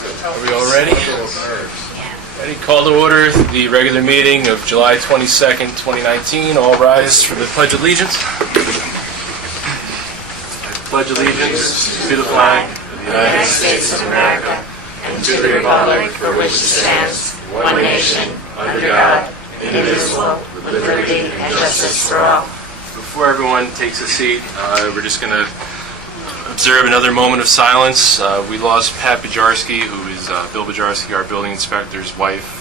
Are we all ready? Ready? Call to order the regular meeting of July 22nd, 2019. All rise for the Pledge of Allegiance. I pledge allegiance to the flag of the United States of America and to the republic for which it stands, one nation, under God, indivisible, with liberty and justice for all. Before everyone takes a seat, we're just going to observe another moment of silence. We lost Pat Bajarski, who is Bill Bajarski, our building inspector's wife,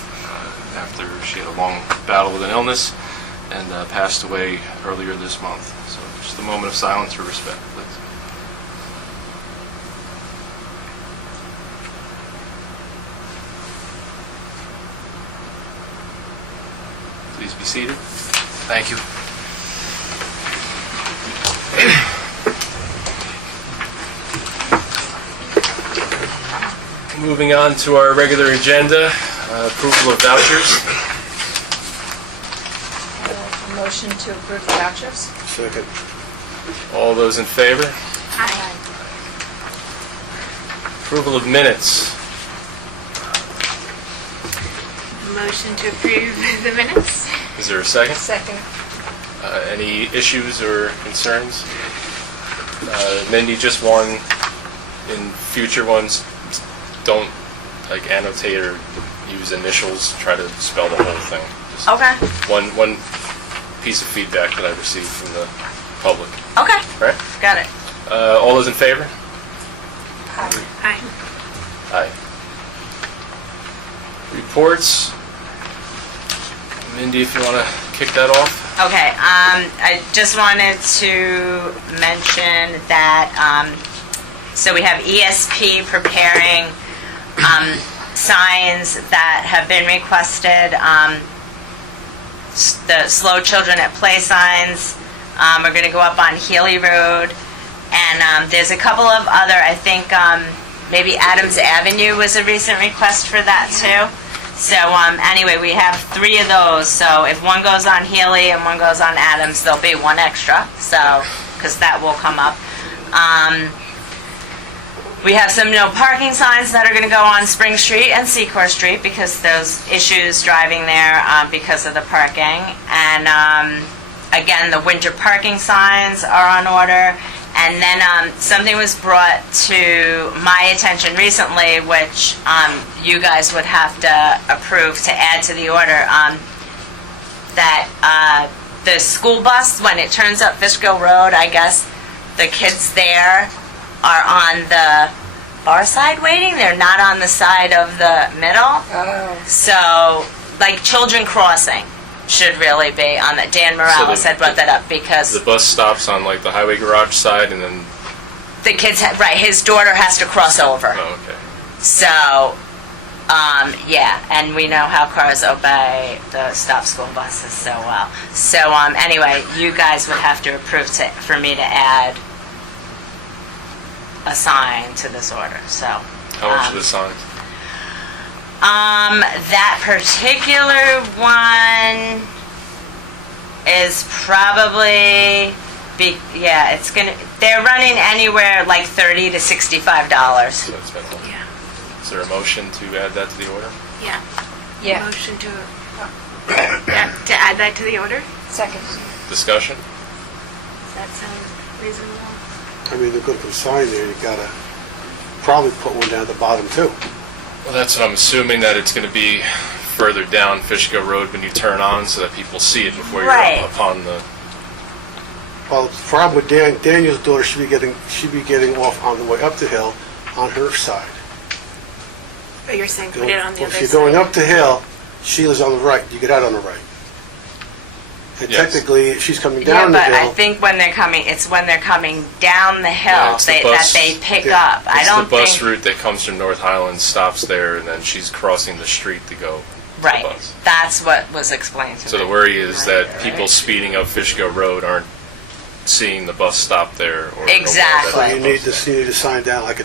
after she had a long battle with an illness and passed away earlier this month. So just a moment of silence for respect, please. Please be seated. Thank you. Moving on to our regular agenda, approval of vouchers. A motion to approve the vouchers? Second. All those in favor? Aye. Approval of minutes. Motion to approve the minutes. Is there a second? Second. Any issues or concerns? Mindy, just one. In future ones, don't like annotate or use initials. Try to spell the whole thing. Just Okay. One piece of feedback that I received from the public. Okay. Right? Got it. All those in favor? Aye. Aye. Reports. Mindy, if you want to kick that off. Okay. I just wanted to mention that so we have ESP preparing signs that have been requested. The slow children at play signs are going to go up on Healy Road, and there's a couple of other. I think maybe Adams Avenue was a recent request for that too. So anyway, we have 3 of those. So if one goes on Healy and one goes on Adams, there'll be one extra. So because that will come up. We have some no parking signs that are going to go on Spring Street and Secor Street because those issues driving there because of the parking. And again, the winter parking signs are on order. And then something was brought to my attention recently, which you guys would have to approve to add to the order, that the school bus, when it turns up Fishkill Road, I guess the kids there are on the far side waiting. They're not on the side of the middle. Oh. So, like children crossing should really be on that. Dan Morales had brought that up because The bus stops on like the highway garage side and then... the kids, right, his daughter has to cross over. Oh, okay. So, yeah, and we know how cars obey the stop school buses so well. So, anyway, you guys would have to approve for me to add a sign to this order. So, How much are the signs? that particular one is probably, they're running anywhere like $30 to $65. So that's about one. Yeah. Is there a motion to add that to the order? Yeah. Yeah. Motion to add that to the order? Second. Discussion? Does that sound reasonable? I mean, they're going to put a sign there, you gotta probably put one down at the bottom too. Well, that's what I'm assuming, that it's going to be further down Fishkill Road when you turn on so that people see it before you're Right. up upon the... Well, the problem with Daniel's daughter should be getting off on the way up the hill on her side. But you're saying put it on the other If side? you're going up the hill, Sheila's on the right, you get out on the right. And Yes. technically, if she's coming Yeah, down the but I hill, think when they're coming, it's when they're coming down the hill Yeah, it's the that bus. they pick Yeah. up. I It's don't the bus think... route that comes from North Highland, stops there, and then she's crossing the street to go to Right. the bus. That's what was explained to me. So the worry is that Right. people speeding up Fishkill Road aren't seeing the bus stop there. Or Exactly. so you need to sign down like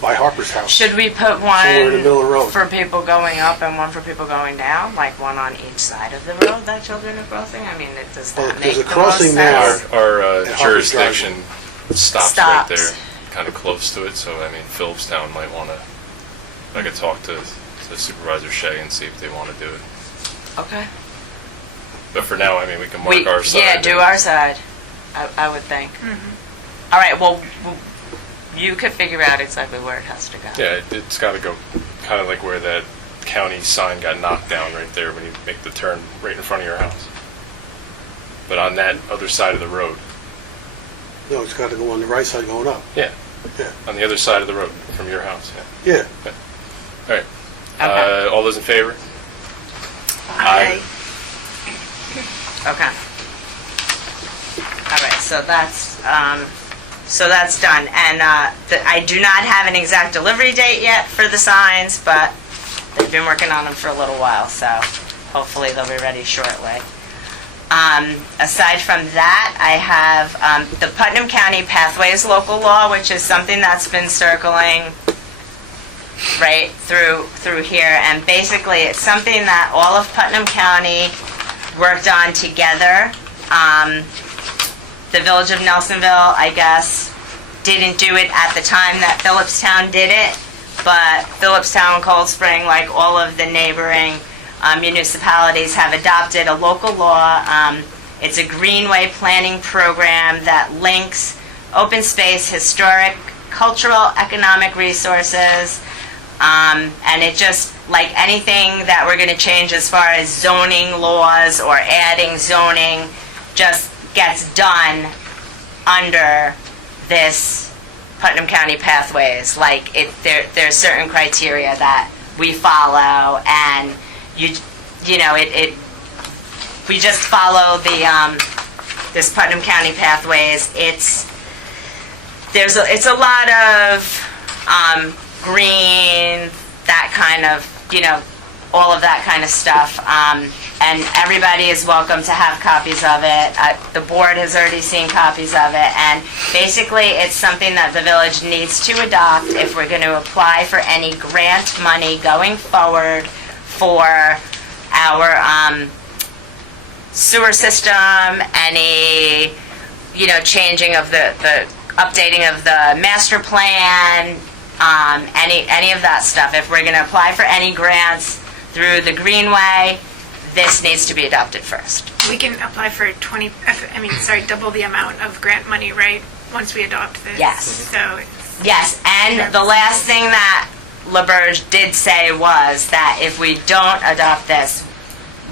by Harper's house. Should we put Somewhere in the middle of the one road. for people going up and one for people going down? Like one on each side of the road that children are crossing? I mean, does Well, that there's make a the most crossing sense? there. Our At Harper's jurisdiction stops right there. kind of close to it, so I mean, Phillipstown might want to, I could talk to Supervisor Shea and see if they want to do it. Okay. But for now, I mean, we can mark our side. Yeah, do our side, I would think. All right, well, you could figure out exactly where it has to go. Yeah, it's got to go kind of like where that county sign got knocked down right there when you make the turn right in front of your house. But on that other side of the road. No, it's got to go on the right side going up. Yeah. Yeah. On the other side of the road from your house, yeah. Yeah. All right. Okay. All those in favor? Aye. Okay. All right, so that's done. And I do not have an exact delivery date yet for the signs, but they've been working on them for a little while, so hopefully they'll be ready shortly. Aside from that, I have the Putnam County Pathways local law, which is something that's been circling right through here. And basically, it's something that all of Putnam County worked on together. The Village of Nelsonville, I guess, didn't do it at the time that Phillipstown did it, but Phillipstown, Cold Spring, like all of the neighboring municipalities, have adopted a local law. It's a greenway planning program that links open space, historic, cultural, economic resources, and it just, like anything that we're going to change as far as zoning laws or adding zoning, just gets done under this Putnam County Pathways. Like, there's certain criteria that we follow, and we just follow this Putnam County Pathways. It's a lot of green, that kind of, all of that kind of stuff. And everybody is welcome to have copies of it. The board has already seen copies of it. And basically, it's something that the village needs to adopt if we're going to apply for any grant money going forward for our sewer system, any, changing of the updating of the master plan, any of that stuff. If we're going to apply for any grants through the Greenway, this needs to be adopted first. We can apply for double the amount of grant money, right? Once we adopt this. Yes. So Yes, and the last thing that LaBerge did say was that if we don't adopt this,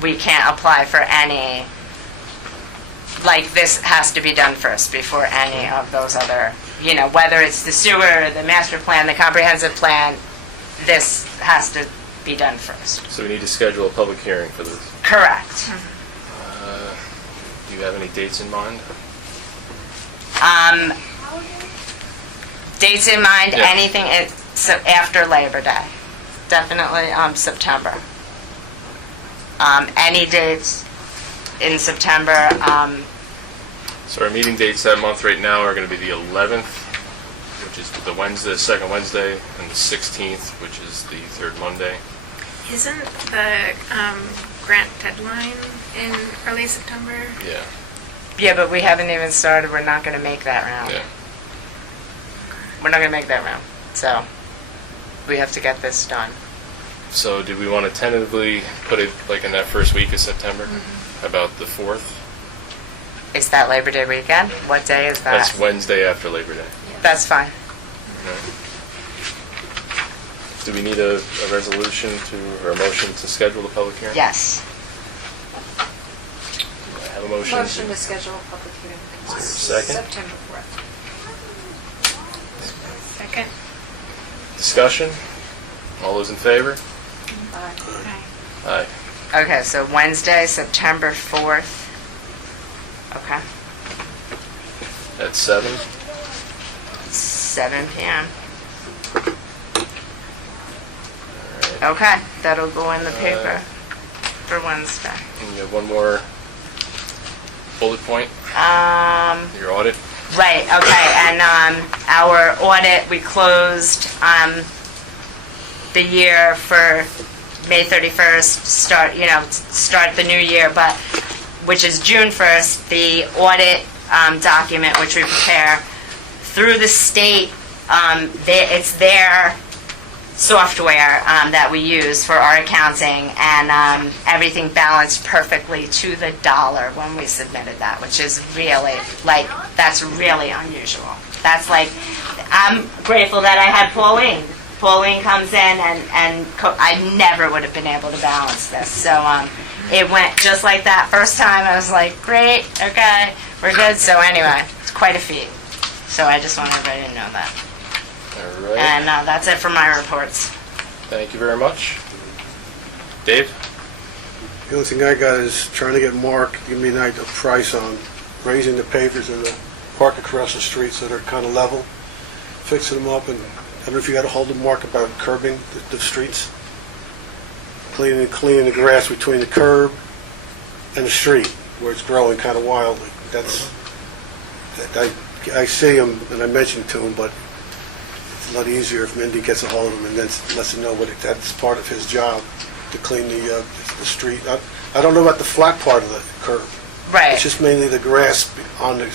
we can't apply for any, like, this has to be done first before any of those other, whether it's the sewer, the master plan, the comprehensive plan, this has to be done first. So we need to schedule a public hearing for this. Correct. Do you have any dates in mind? Dates in mind, Yeah. anything so after Labor Day. Definitely September. Any dates in September. So our meeting dates that month right now are going to be the 11th, which is the Wednesday, second Wednesday, and the 16th, which is the third Monday. isn't the grant deadline in early September? Yeah. Yeah, but we haven't even started. We're not going to make that round. Yeah. We're not going to make that round. So we have to get this done. So do we want to tentatively put it like in that first week of September? About the 4th? Is that Labor Day weekend? What day is that? That's Wednesday after Labor Day. That's fine. Okay. Do we need a resolution or a motion to schedule the public hearing? Yes. Do I have a motion? Motion to schedule a public hearing. Second? September 4th. Second? Discussion? All those in favor? Okay. Aye. Okay, so Wednesday, September 4th. Okay. At 7? 7 p.m. Okay, that'll go in the paper for Wednesday. And you have one more bullet point, your audit? Right, okay, and our audit, we closed the year for May 31st, start the new year, but, which is June 1st, the audit document which we prepare through the state It's their software that we use for our accounting, and everything balanced perfectly to the dollar when we submitted that, which is really, like, that's really unusual. That's like, I'm grateful that I had Pauline. Pauline comes in, and I never would have been able to balance this. So it went just like that first time. I was like, great, okay, we're good. So anyway, it's quite a feat. So I just want everybody to know that. All right. And that's it for my reports. Thank you very much. Dave? The only thing I got is trying to get Mark, give me a price on raising the pavers in the park across the street so they're kind of level, fixing them up, and I don't know if you got a hold of Mark about curbing the streets, cleaning the grass between the curb and the street where it's growing kind of wildly. I see him and I mentioned to him, but it's a lot easier if Mindy gets a hold of him and then lets him know that's part of his job to clean the street. I don't know about the flat part of the curb. Right. It's just mainly the grass on the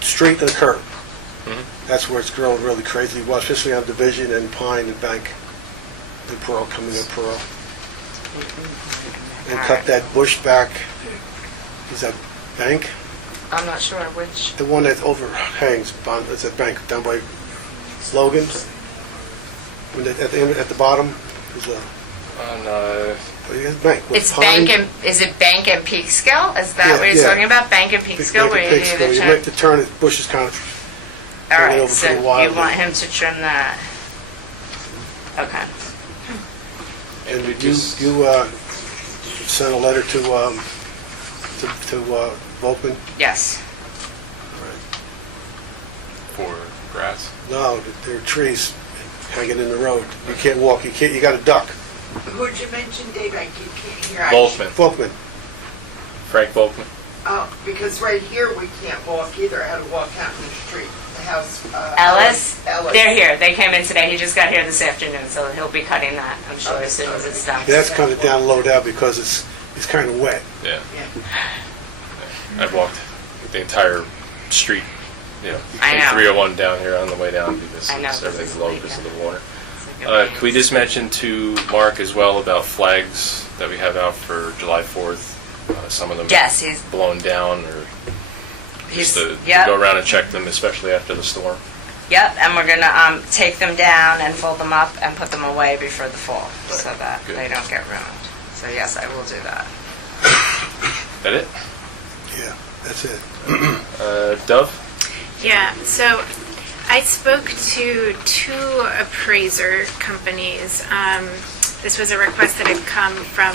street and the curb. That's where it's growing really crazy, well, especially on Division and Pine and Bank and Pearl, coming up Pearl. And cut that bush back, is that Bank? I'm not sure which. The one that overhangs, it's at Bank, down by Logan. At the bottom, is a Bank. with It's Pine. Bank and, is it Bank and Peekskill? Is that Yeah, what you're yeah. talking about? Bank and Peekskill, where you do the You trim? make the turn, the bush is kind of, All turn it right, over so pretty you wildly. want him to trim that. Okay. and we you just- sent a letter to Volkman? Yes. For grass. No, there are trees hanging in the road. You can't walk, you got to duck. Who'd you mention, Dave? I can't hear. Volkman. Volkman, Frank Volkman. Because right here we can't walk either. I had to walk out in the street. The house. Ellis? Ellis. They're here. They came in today. He just got here this afternoon, so he'll be cutting that, I'm sure, as soon as it's done. that's kind of down low down because it's kind of wet. Yeah. Yeah. I've walked the entire street, I from know. 301 down here on the way down because I know, everything's this is low like because of a- the water. It's like a Can we just mention to Mark as well about flags that we have out for July 4th? Some of them Yes, he's, blown down, or just to yep. go around and check them, especially after the storm. Yep, and we're gonna take them down and fold them up and put them away before the fall, so that Good. they don't get ruined. So yes, I will do that. That it? Yeah, that's it. Dove? Yeah, so I spoke to 2 appraiser companies. This was a request that had come from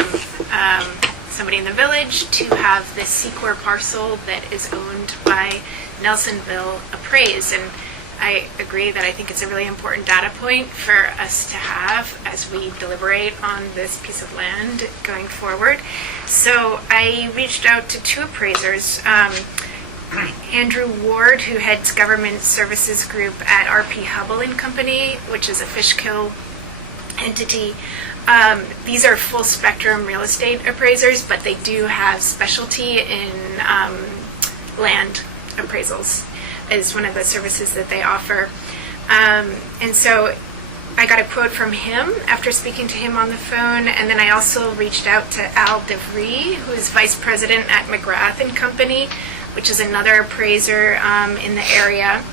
somebody in the village to have the Secor parcel that is owned by Nelsonville appraised. And I agree that I think it's a really important data point for us to have as we deliberate on this piece of land going forward. So I reached out to 2 appraisers. Andrew Ward, who heads Government Services Group at RP Hubble and Company, which is a Fishkill entity. These are full spectrum real estate appraisers, but they do have specialty in land appraisals as one of the services that they offer. And so I got a quote from him after speaking to him on the phone, and then I also reached out to Al DeVries, who is vice president at McGrath and Company, which is another appraiser in the area.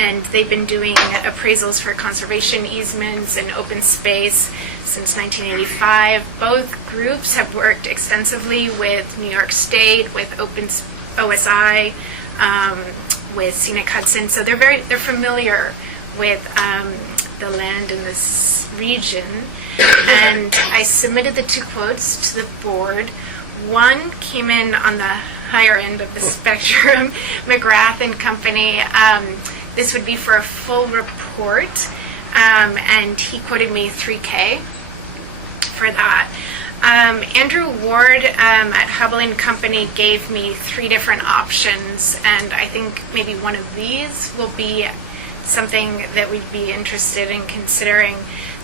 And they've been doing appraisals for conservation easements and open space since 1985. Both groups have worked extensively with New York State, with OSI, with Scenic Hudson. So they're familiar with the land in this region. And I submitted the 2 quotes to the board. One came in on the higher end of the spectrum, McGrath and Company. This would be for a full report, and he quoted me $3K for that. Andrew Ward at Hubble and Company gave me 3 different options, and I think maybe one of these will be something that we'd be interested in considering.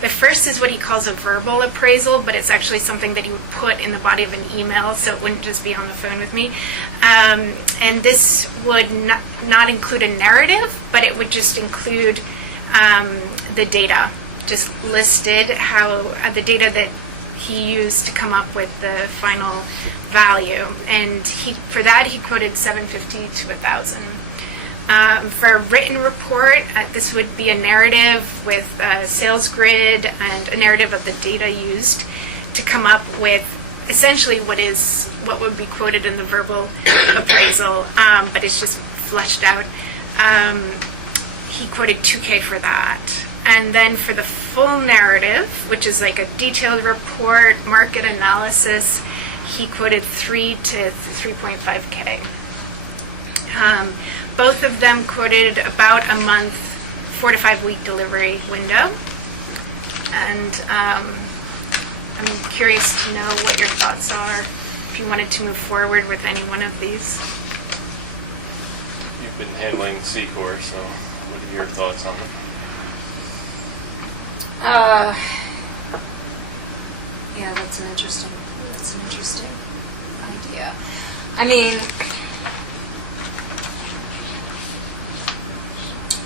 The first is what he calls a verbal appraisal, but it's actually something that he would put in the body of an email, so it wouldn't just be on the phone with me. And this would not include a narrative, but it would just include the data, just listed how the data that he used to come up with the final value. And for that, he quoted $750 to $1,000. For a written report, this would be a narrative with a sales grid and a narrative of the data used to come up with essentially what would be quoted in the verbal appraisal, but it's just fleshed out. He quoted $2,000 for that. And then for the full narrative, which is like a detailed report, market analysis, he quoted $3,000 to $3.5K. Both of them quoted about a month, 4 to 5 week delivery window. And I'm curious to know what your thoughts are, if you wanted to move forward with any one of these. You've been handling Secor, so what are your thoughts on it? Yeah, that's an interesting idea. I mean,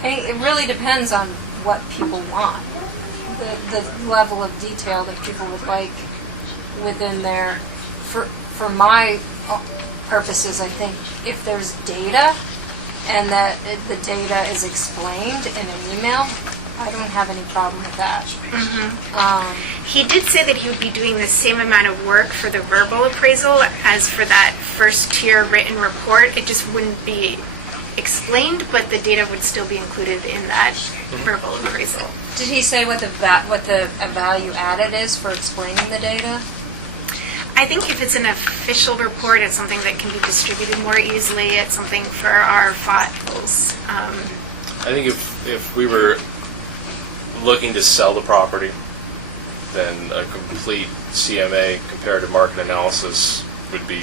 it really depends on what people want, the level of detail that people would like within their. For my purposes, I think if there's data and that the data is explained in an email, I don't have any problem with that. He did say that he would be doing the same amount of work for the verbal appraisal as for that first tier written report. It just wouldn't be explained, but the data would still be included in that verbal appraisal. Did he say what the value added is for explaining the data? I think if it's an official report, it's something that can be distributed more easily. It's something for our files. I think if we were looking to sell the property, then a complete CMA, comparative market analysis, would be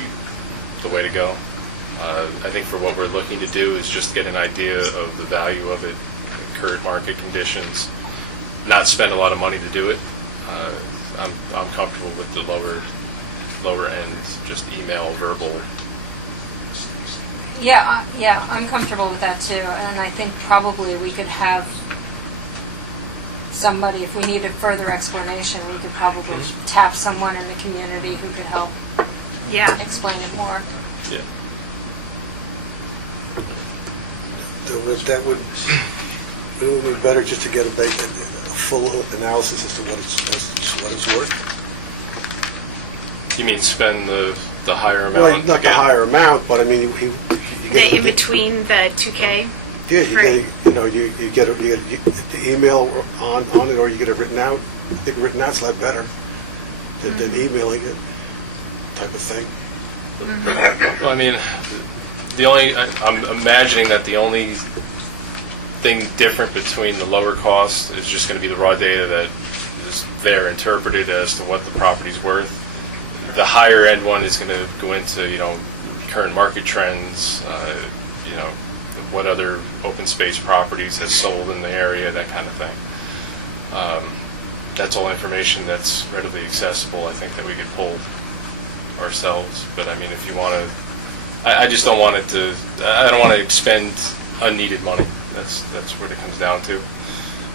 the way to go. I think for what we're looking to do is just get an idea of the value of it, current market conditions, not spend a lot of money to do it. I'm comfortable with the lower end, just email, verbal. Yeah, I'm comfortable with that too, and I think probably we could have somebody, if we needed further explanation, we could probably tap someone in the community who could help explain it more. Yeah. That would be better just to get a full analysis as to what it's worth. You mean spend the higher amount? Well, not the higher amount, but I mean, you The get in between the $2,000. Yeah, you get the email on it, or you get it written out. I think written out's a lot better than emailing it, type of thing. Well, I mean, I'm imagining that the only thing different between the lower cost is just going to be the raw data that is there interpreted as to what the property's worth. The higher end one is going to go into, current market trends, what other open space properties has sold in the area, that kind of thing. That's all information that's readily accessible, I think, that we could pull ourselves. But I mean, if you want to, I just don't want I don't want to expend unneeded money. That's what it comes down to.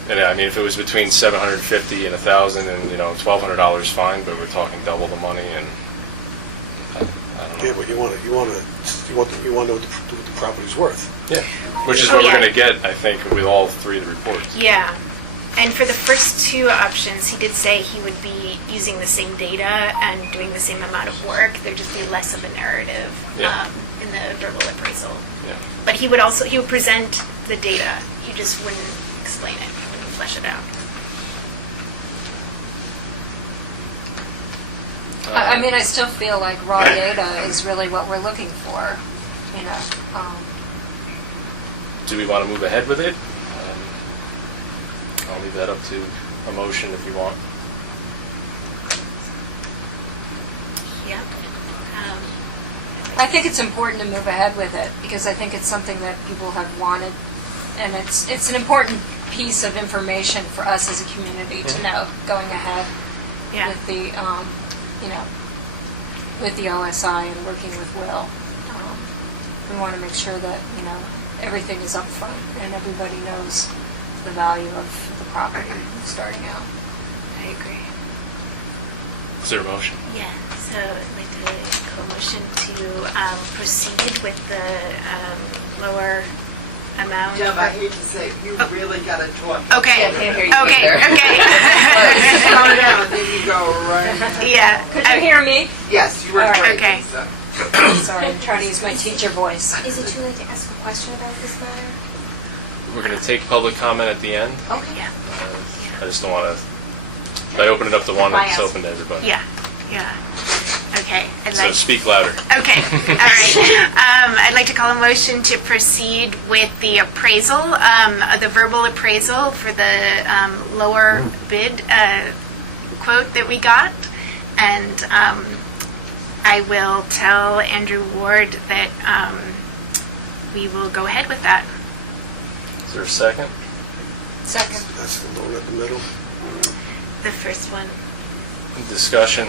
And I mean, if it was between $750 and $1,000 and $1,200, fine. But we're talking double the money, and I don't know. Yeah, but you want to know what the property's worth. Yeah, which is what we're going to get, I think, with all three of the reports. Yeah. And for the first two options, he did say he would be using the same data and doing the same amount of work. There'd just be less of a narrative in the verbal appraisal. Yeah. But he would present the data. He just wouldn't explain it. He wouldn't flesh it out. I mean, I still feel like raw data is really what we're looking for. Do we want to move ahead with it? I'll leave that up to a motion if you want. Yeah. I think it's important to move ahead with it because I think it's something that people have wanted and it's an important piece of information for us as a community to know going ahead Yeah. with the, with the OSI and working with Will. We want to make sure that, everything is upfront and everybody knows the value of the property starting out. I agree. Is there a motion? Yeah, so I'd like to call motion to proceed with the lower amount. Jim, I hate to say, it, you really gotta talk. Okay. I can't hear you Okay, either. okay. Calm down, then you go right. Yeah. Could you hear me? Yes, you were All right. great. Okay. So. Sorry, I'm trying to use my teacher voice. Is it too late to ask a question about this matter? We're going to take public comment at the end. Okay. Yeah. I just don't want to, if I open it up to one, it's open to everybody. Yeah, yeah. Okay. So speak louder. Okay, all right. I'd like to call a motion to proceed with the appraisal, the verbal appraisal for the lower bid quote that we got. And I will tell Andrew Ward that we will go ahead with that. Is there a second? Second. That's the loan at the middle. The first one. Discussion.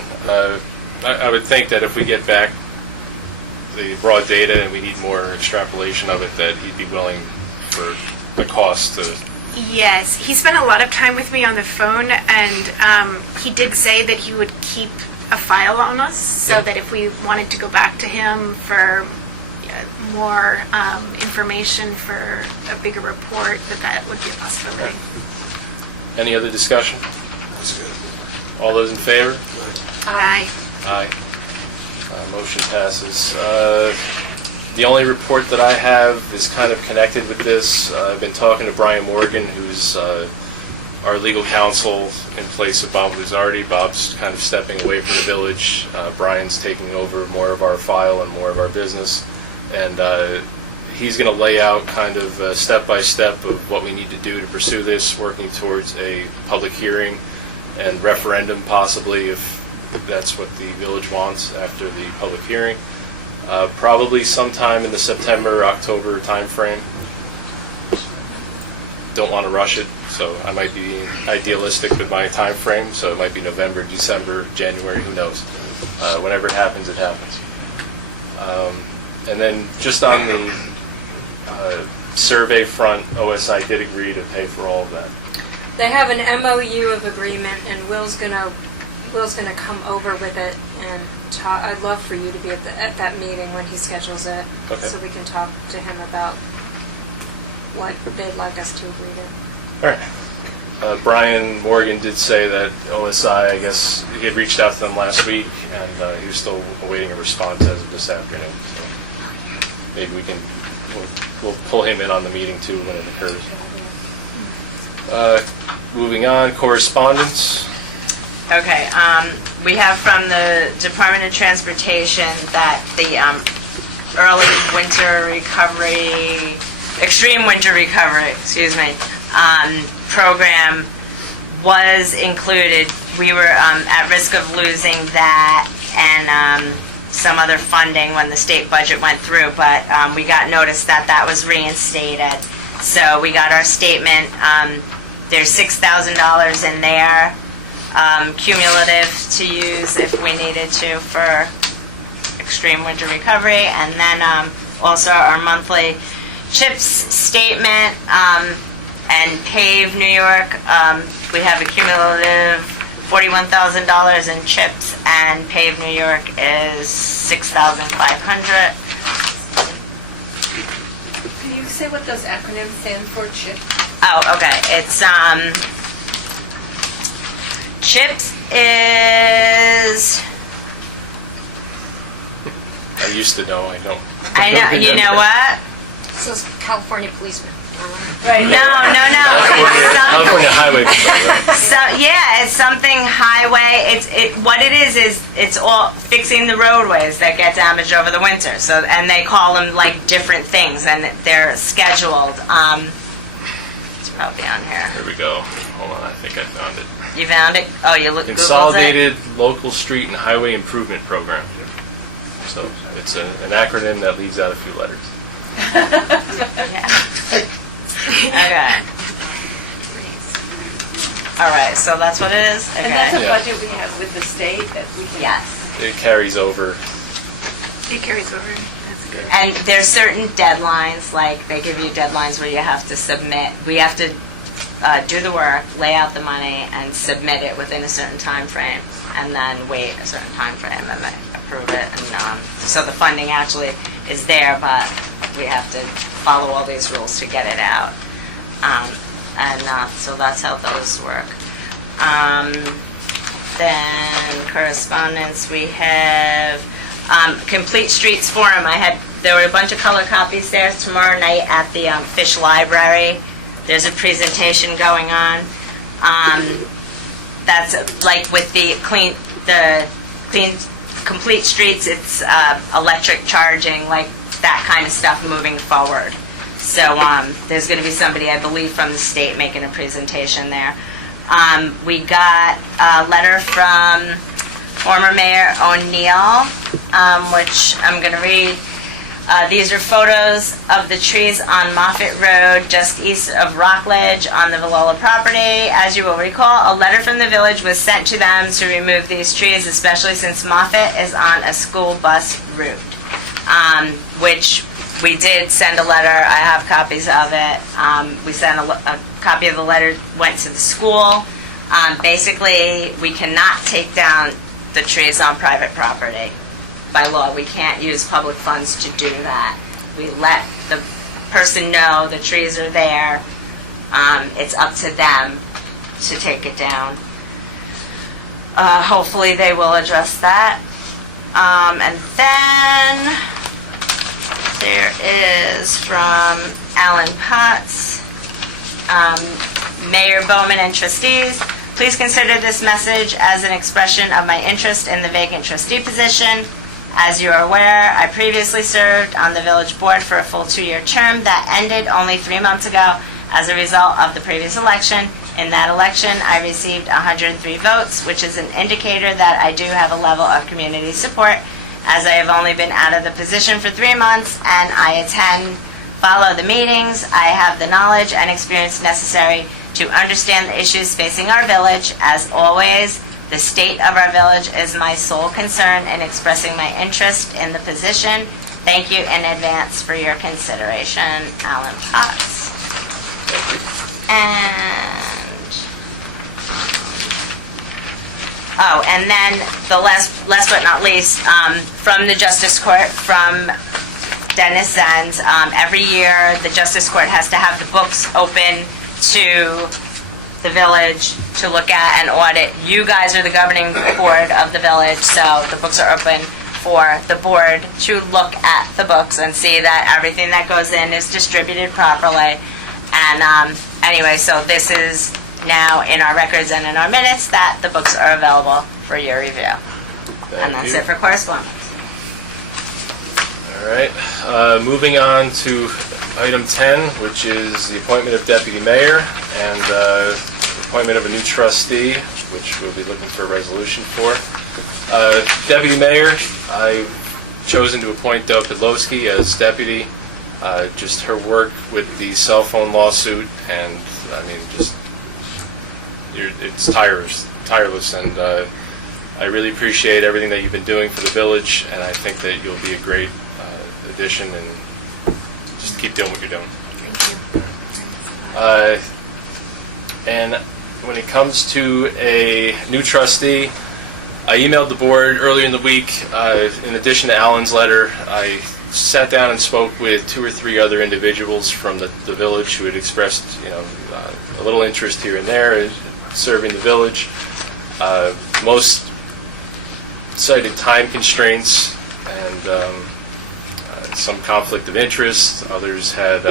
I would think that if we get back the raw data and we need more extrapolation of it, that he'd be willing for the cost to. Yes, he spent a lot of time with me on the phone, and he did say that he would keep a file on us, so that if we wanted to go back to him for more information for a bigger report, that would be a possibility. Any other discussion? That's good. All those in favor? Aye. Aye. Motion passes. The only report that I have is kind of connected with this. I've been talking to Brian Morgan, who's our legal counsel in place of Bob Luzardi. Bob's kind of stepping away from the village. Brian's taking over more of our file and more of our business. And he's going to lay out kind of step by step of what we need to do to pursue this, working towards a public hearing and referendum possibly if that's what the village wants after the public hearing. Probably sometime in the September, October timeframe. Don't want to rush it, so I might be idealistic with my time frame, so it might be November, December, January, who knows. Whenever it happens, it happens. And then just on the survey front, OSI did agree to pay for all of that. They have an MOU of agreement, and Will's gonna come over with it and talk. I'd love for you to be at that meeting when he schedules it, Okay. so we can talk to him about what they'd like us to agree to. All right. Brian Morgan did say that OSI, I guess, he had reached out to them last week, and he was still awaiting a response as of this afternoon. So maybe we'll pull him in on the meeting too when it occurs. Moving on, correspondence. Okay, we have from the Department of Transportation that the early winter recovery, extreme winter recovery, program was included. We were at risk of losing that and some other funding when the state budget went through, but we got notice that that was reinstated. So we got our statement. There's $6,000 in there, cumulative to use if we needed to for extreme winter recovery, and then also our monthly CHIPS statement and PAVE New York. We have a cumulative $41,000 in CHIPS, and PAVE New York is $6,500. Can you say what those acronyms stand for, CHIP? Oh, okay. It's CHIPS is. I used to know, I don't. I know. You know what? So it's California policeman. Right. No. California Highway Patrol, right? So yeah, it's something highway. What it is it's all fixing the roadways that get damaged over the winter. So and they call them like different things, and they're scheduled. It's probably on here. Here we go. Hold on, I think I found it. You found it? Oh, you look. Googled it? Consolidated Local Street and Highway Improvement Program. So it's an acronym that leaves out a few letters. Yeah. Okay. All right, so that's what it is? And that's Okay. a Yeah. budget we have with the state that we can. Yes. It carries over. It carries over. That's good. And there's certain deadlines, like they give you deadlines where you have to submit. We have to do the work, lay out the money, and submit it within a certain time frame, and then wait a certain time frame and then approve it. And so the funding actually is there, but we have to follow all these rules to get it out. So that's how those work. Then correspondence, we have Complete Streets Forum. There were a bunch of color copies there tomorrow night at the Fish Library. There's a presentation going on. That's like with the clean Complete Streets. It's electric charging, like that kind of stuff moving forward. So there's going to be somebody, I believe, from the state making a presentation there. We got a letter from former Mayor O'Neill, which I'm going to read. These are photos of the trees on Moffett Road, just east of Rockledge on the Villola property. As you will recall, a letter from the village was sent to them to remove these trees, especially since Moffett is on a school bus route, which we did send a letter. I have copies of it. We sent a copy of the letter, went to the school. Basically, we cannot take down the trees on private property. By law, we can't use public funds to do that. We let the person know the trees are there. It's up to them to take it down. Hopefully they will address that. And then there is from Alan Potts, Mayor Bowman and trustees. Please consider this message as an expression of my interest in the vacant trustee position. As you are aware, I previously served on the village board for a full 2-year term that ended only 3 months ago as a result of the previous election. In that election, I received 103 votes, which is an indicator that I do have a level of community support, as I have only been out of the position for 3 months and I follow the meetings. I have the knowledge and experience necessary to understand the issues facing our village. As always, the state of our village is my sole concern in expressing my interest in the position. Thank you in advance for your consideration, Alan Potts. And then the last but not least, from the Justice Court, from Dennis Zenz. Every year, the Justice Court has to have the books open to the village to look at and audit. You guys are the governing board of the village, so the books are open for the board to look at the books and see that everything that goes in is distributed properly. And anyway, so this is now in our records and in our minutes that the books are available for your review. And that's it for correspondence. All right. Moving on to item 10, which is the appointment of deputy mayor and appointment of a new trustee, which we'll be looking for a resolution for. Deputy mayor, I've chosen to appoint Dov Podlowski as deputy. Just her work with the cell phone lawsuit, and I mean, just it's tireless, and I really appreciate everything that you've been doing for the village, and I think that you'll be a great addition, and just keep doing what you're doing. Thank you. And when it comes to a new trustee, I emailed the board earlier in the week. In addition to Alan's letter, I sat down and spoke with 2 or 3 other individuals from the village who had expressed, a little interest here and there in serving the village. Most cited time constraints and some conflict of interest. Others had,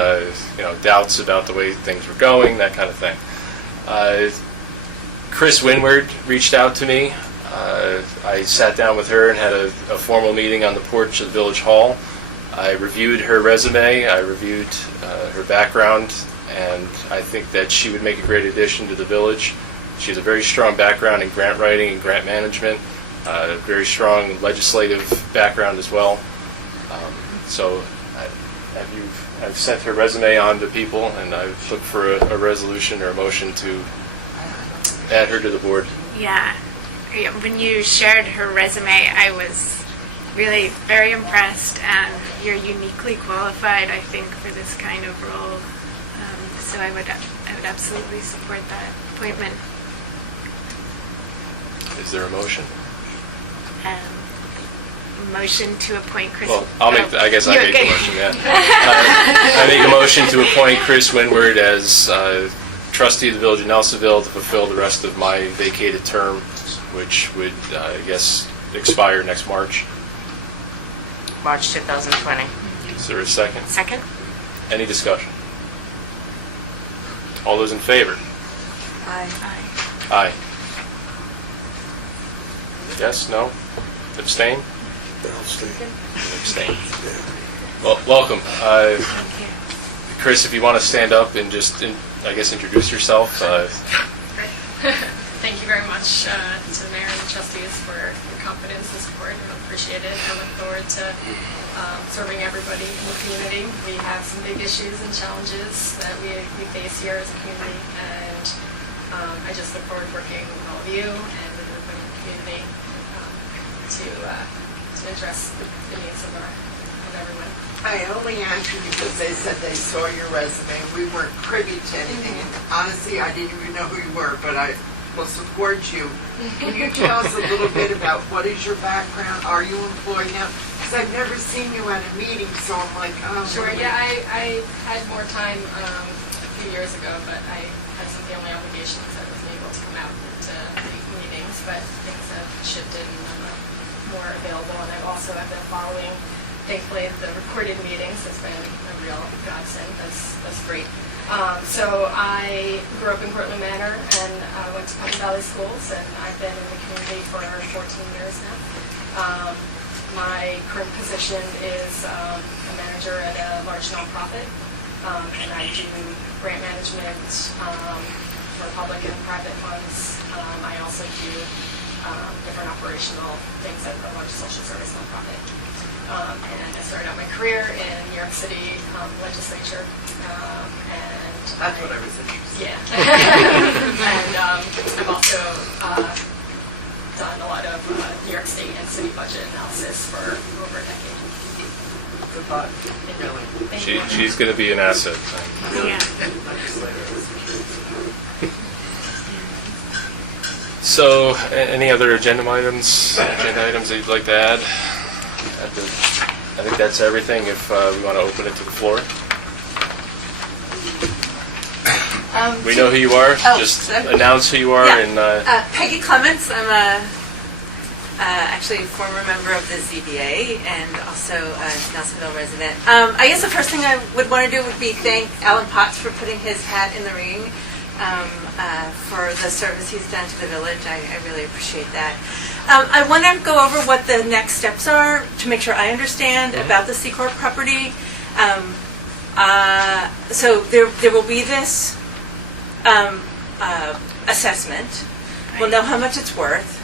doubts about the way things were going, that kind of thing. Chris Winward reached out to me. I sat down with her and had a formal meeting on the porch of the Village Hall. I reviewed her resume, I reviewed her background, and I think that she would make a great addition to the village. She has a very strong background in grant writing and grant management, a very strong legislative background as well. So have you I've sent her resume on to people, and I've looked for a resolution or a motion to add her to the board. Yeah. Yeah, when you shared her resume, I was really very impressed, and you're uniquely qualified, I think, for this kind of role. So I would absolutely support that appointment. Is there a motion? Motion to appoint Chris. Well, I guess I You're make the good. motion, yeah. I make a motion to appoint Chris Winward as trustee of the Village of Nelsonville to fulfill the rest of my vacated term, which would, I guess, expire next March. March 2020. Is there a second? Second? Any discussion? All those in favor? Aye. Yes, no? Abstain? I'll stay. Abstain. Well, welcome. Chris, if you want to stand up and just, I guess, introduce yourself. Thank you very much to the mayor and the trustees for your confidence and support. I appreciate it. I look forward to serving everybody in the community. We have some big issues and challenges that we face here as a community, and I just look forward to working with all of you and with everybody in the community to address the needs of everyone. I only asked you because they said they saw your resume. We weren't privy to anything. And honestly, I didn't even know who you were, but I will support you. Can you tell us a little bit about what is your background? Are you employed now? Because I've never seen you at a meeting, so I'm like, oh. Sure, yeah, I had more time a few years ago, but I had some family obligations that I wasn't able to come out to the meetings, but things have shifted and I'm more available, and I've also been following, thankfully, the recorded meetings. It's been a real godsend. That's great. So I grew up in Portland Manor and went to Putnam Valley Schools, and I've been in the community for 14 years now. My current position is a manager at a large nonprofit, and I do grant management for public and private funds. I also do different operational things at a large social service nonprofit. And I started out my career in New York City legislature. That's what I was interested in. Yeah. And I've also done a lot of New York State and city budget analysis for over a decade. Good luck. Really. Thank you. She's going to be an asset. Yeah. So, any other agenda items that you'd like to add? I think that's everything. If we want to open it to the floor. We know who you are. Just announce who you are. Yeah. And Peggy Clements. I'm actually a former member of the ZBA and also a Nelsonville resident. I guess the first thing I would want to do would be thank Alan Potts for putting his hat in the ring for the service he's done to the village. I really appreciate that. I want to go over what the next steps are to make sure I understand about the C Corp property. So there will be this assessment. We'll know how much it's worth.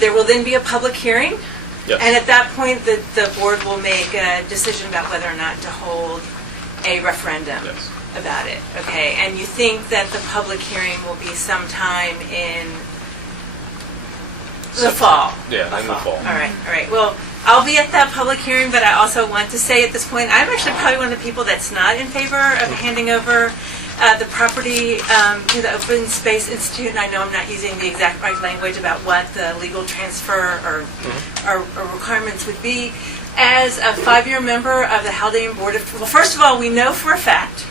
There will then be a public hearing. Yes. And at that point, the board will make a decision about whether or not to hold a referendum Yes. about it. Okay, and you think that the public hearing will be sometime in the fall? Yeah, in the fall. All right. Well, I'll be at that public hearing, but I also want to say at this point, I'm actually probably one of the people that's not in favor of handing over the property to the Open Space Institute, and I know I'm not using the exact right language about what the legal transfer or requirements would be. As a 5-year member of the Haldane Board of... Well, first of all, we know for a fact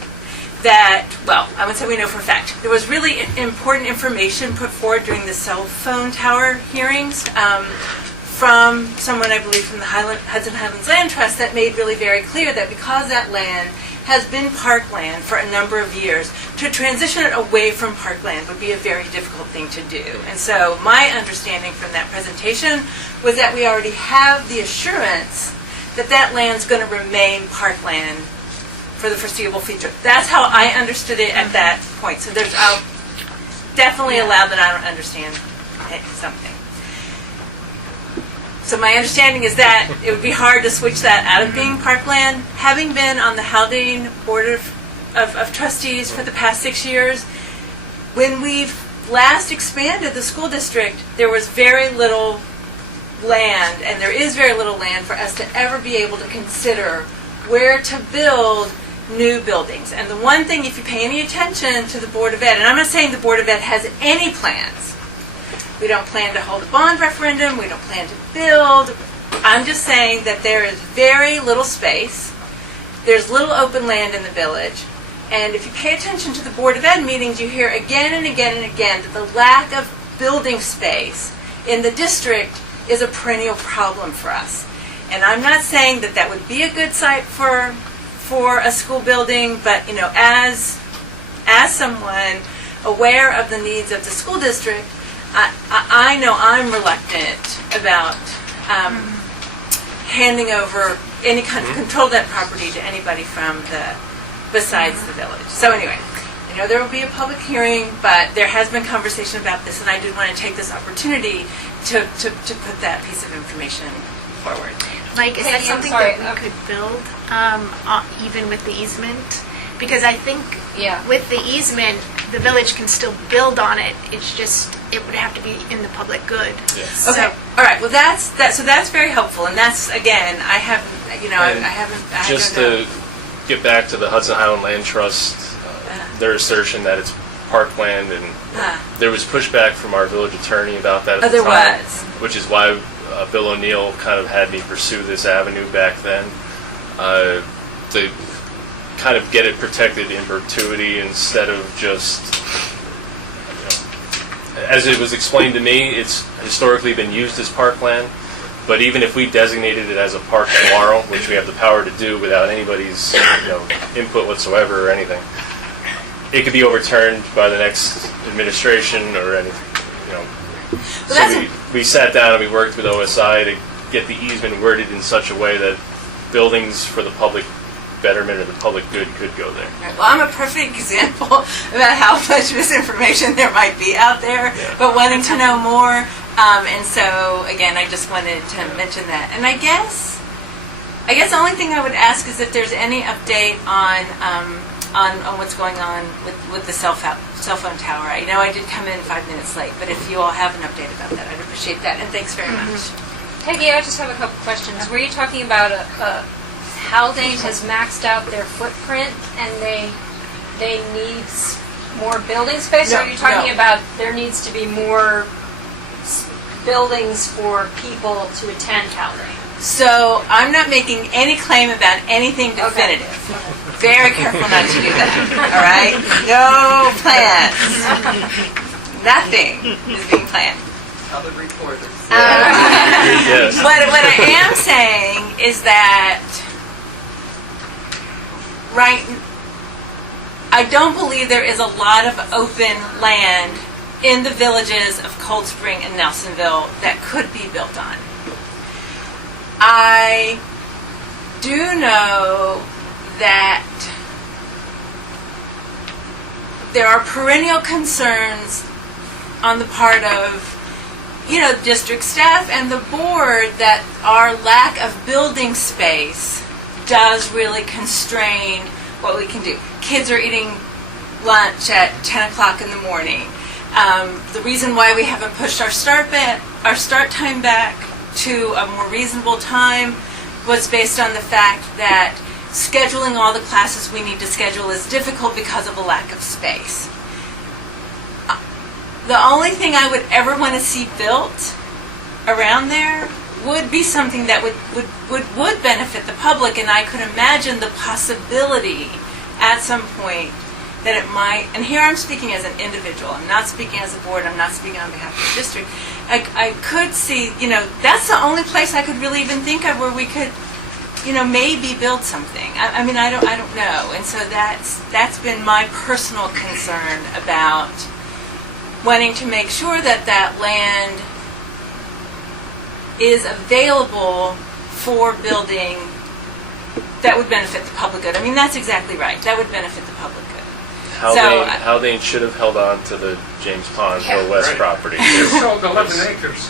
that... Well, I would say we know for a fact. There was really important information put forward during the cell phone tower hearings from someone, I believe, from the Hudson Highlands Land Trust that made really very clear that because that land has been parkland for a number of years, to transition it away from parkland would be a very difficult thing to do. And so my understanding from that presentation was that we already have the assurance that that land's going to remain parkland for the foreseeable future. That's how I understood it at that point. So I'll definitely allow that I don't understand something. So my understanding is that it would be hard to switch that out of being parkland. Having been on the Haldane Board of Trustees for the past 6 years, when we've last expanded the school district, there was very little land, and there is very little land for us to ever be able to consider where to build new buildings. And the one thing, if you pay any attention to the Board of Ed, and I'm not saying the Board of Ed has any plans. We don't plan to hold a bond referendum. We don't plan to build. I'm just saying that there is very little space. There's little open land in the village. And if you pay attention to the Board of Ed meetings, you hear again and again and again that the lack of building space in the district is a perennial problem for us. And I'm not saying that that would be a good site for a school building, but as someone aware of the needs of the school district, I know I'm reluctant about handing over any kind of control of that property to anybody besides the village. So anyway, I know there will be a public hearing, but there has been conversation about this, and I did want to take this opportunity to put that piece of information forward. Mike, is that Peggy, I'm something sorry, that we could build even with the easement? Because I think Yeah. with the easement, the village can still build on it. It's just, it would have to be in the public good. Yes. Okay. All right. Well, that's very helpful, and that's again, I haven't, I Just don't know. to get back to the Hudson Highland Land Trust, their assertion that it's parkland, and there was pushback from our village attorney about that at the there time, was. which is why Bill O'Neill kind of had me pursue this avenue back then, to kind of get it protected in perpetuity instead of just, as it was explained to me, it's historically been used as parkland. But even if we designated it as a park tomorrow, which we have the power to do without anybody's input whatsoever or anything, it could be overturned by the next administration or anything. So we sat down and we worked with OSI to get the easement worded in such a way that buildings for the public betterment or the public good could go there. Well, I'm a perfect example about how much misinformation there might be out there, but wanting to know more. And so, again, I just wanted to mention that. And I guess the only thing I would ask is if there's any update on what's going on with the cell phone tower. I know I did come in 5 minutes late, but if you all have an update about that, I'd appreciate that. And thanks very much. Peggy, I just have a couple questions. Were you talking about Haldane has maxed out their footprint and they need more building space? Or are you talking about there needs to be more buildings for people to attend Haldane? So I'm not making any claim about anything definitive. Very careful not to do that. All right? No plans. Nothing is being planned. Tell the reporters. Yes. What I am saying is that I don't believe there is a lot of open land in the villages of Cold Spring and Nelsonville that could be built on. I do know that there are perennial concerns on the part of district staff and the board that our lack of building space does really constrain what we can do. Kids are eating lunch at 10 o'clock in the morning. The reason why we haven't pushed our start time back to a more reasonable time was based on the fact that scheduling all the classes we need to schedule is difficult because of a lack of space. The only thing I would ever want to see built around there would be something that would benefit the public, and I could imagine the possibility at some point that it might, and here I'm speaking as an individual, I'm not speaking as a board, I'm not speaking on behalf of the district, I could see, that's the only place I could really even think of where we could, maybe build something. I mean, I don't know, and so that's been my personal concern about wanting to make sure that that land is available for building that would benefit the public good. I mean, that's exactly right. That would benefit the public good. Haldane should have held on to the James Pond Hill West property. Sold 11 acres.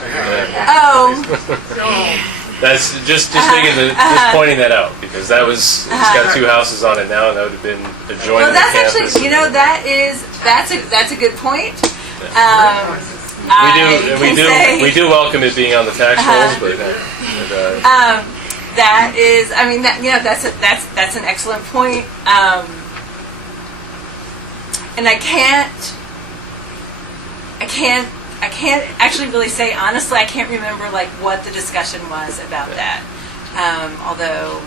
That's just thinking just pointing that out, because it's got two houses on it now, and that would have been adjoining Well, the that's campus. actually, that's a good point. We do welcome it being on the tax rolls, but That is, I mean, that's an excellent point. And I can't actually really say honestly. I can't remember like what the discussion was about that. Although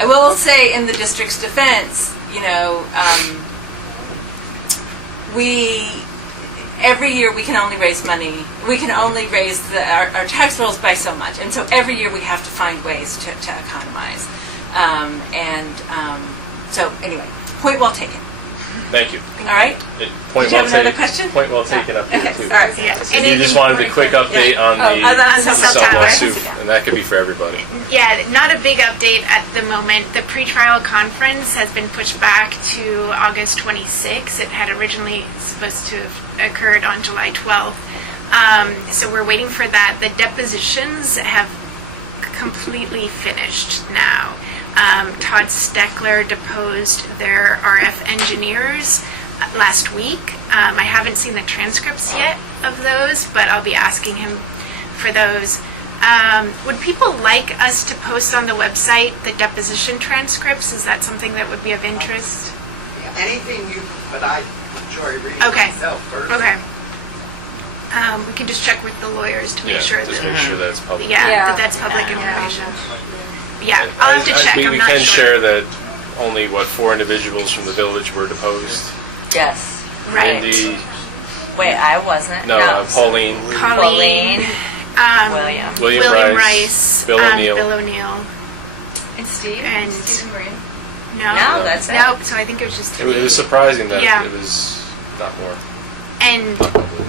I will say, in the district's defense, every year we can only raise money. We can only raise our tax rolls by so much, and so every year we have to find ways to economize. So anyway, point well taken. thank you. All right. Point Did you well have another taken. question? Point well taken up here Okay. too. All right. You just wanted a quick update on the cell cell tower. soup, and that could be for everybody. Yeah, not a big update at the moment. The pretrial conference has been pushed back to August 26th. It had originally supposed to have occurred on July 12th. So we're waiting for that. The depositions have completely finished now. Todd Steckler deposed their RF engineers last week. I haven't seen the transcripts yet of those, but I'll be asking him for those. Would people like us to post on the website the deposition transcripts? Is that something that would be of interest? Anything but I enjoy reading Okay. myself first. Okay. We can just check with the lawyers to make sure just that, make sure that's public. that that's public information. Yeah, I'll have to check. We I'm not can sure. share that only 4 individuals from the village were deposed. Yes. Right. Mindy, Wait, I wasn't. Pauline, Colleen, William. William Rice, Bill O'Neill. Bill O'Neill, And Steve? and Green? no, No, that's it. nope. So I think it was just It was surprising that Yeah. it was not more. and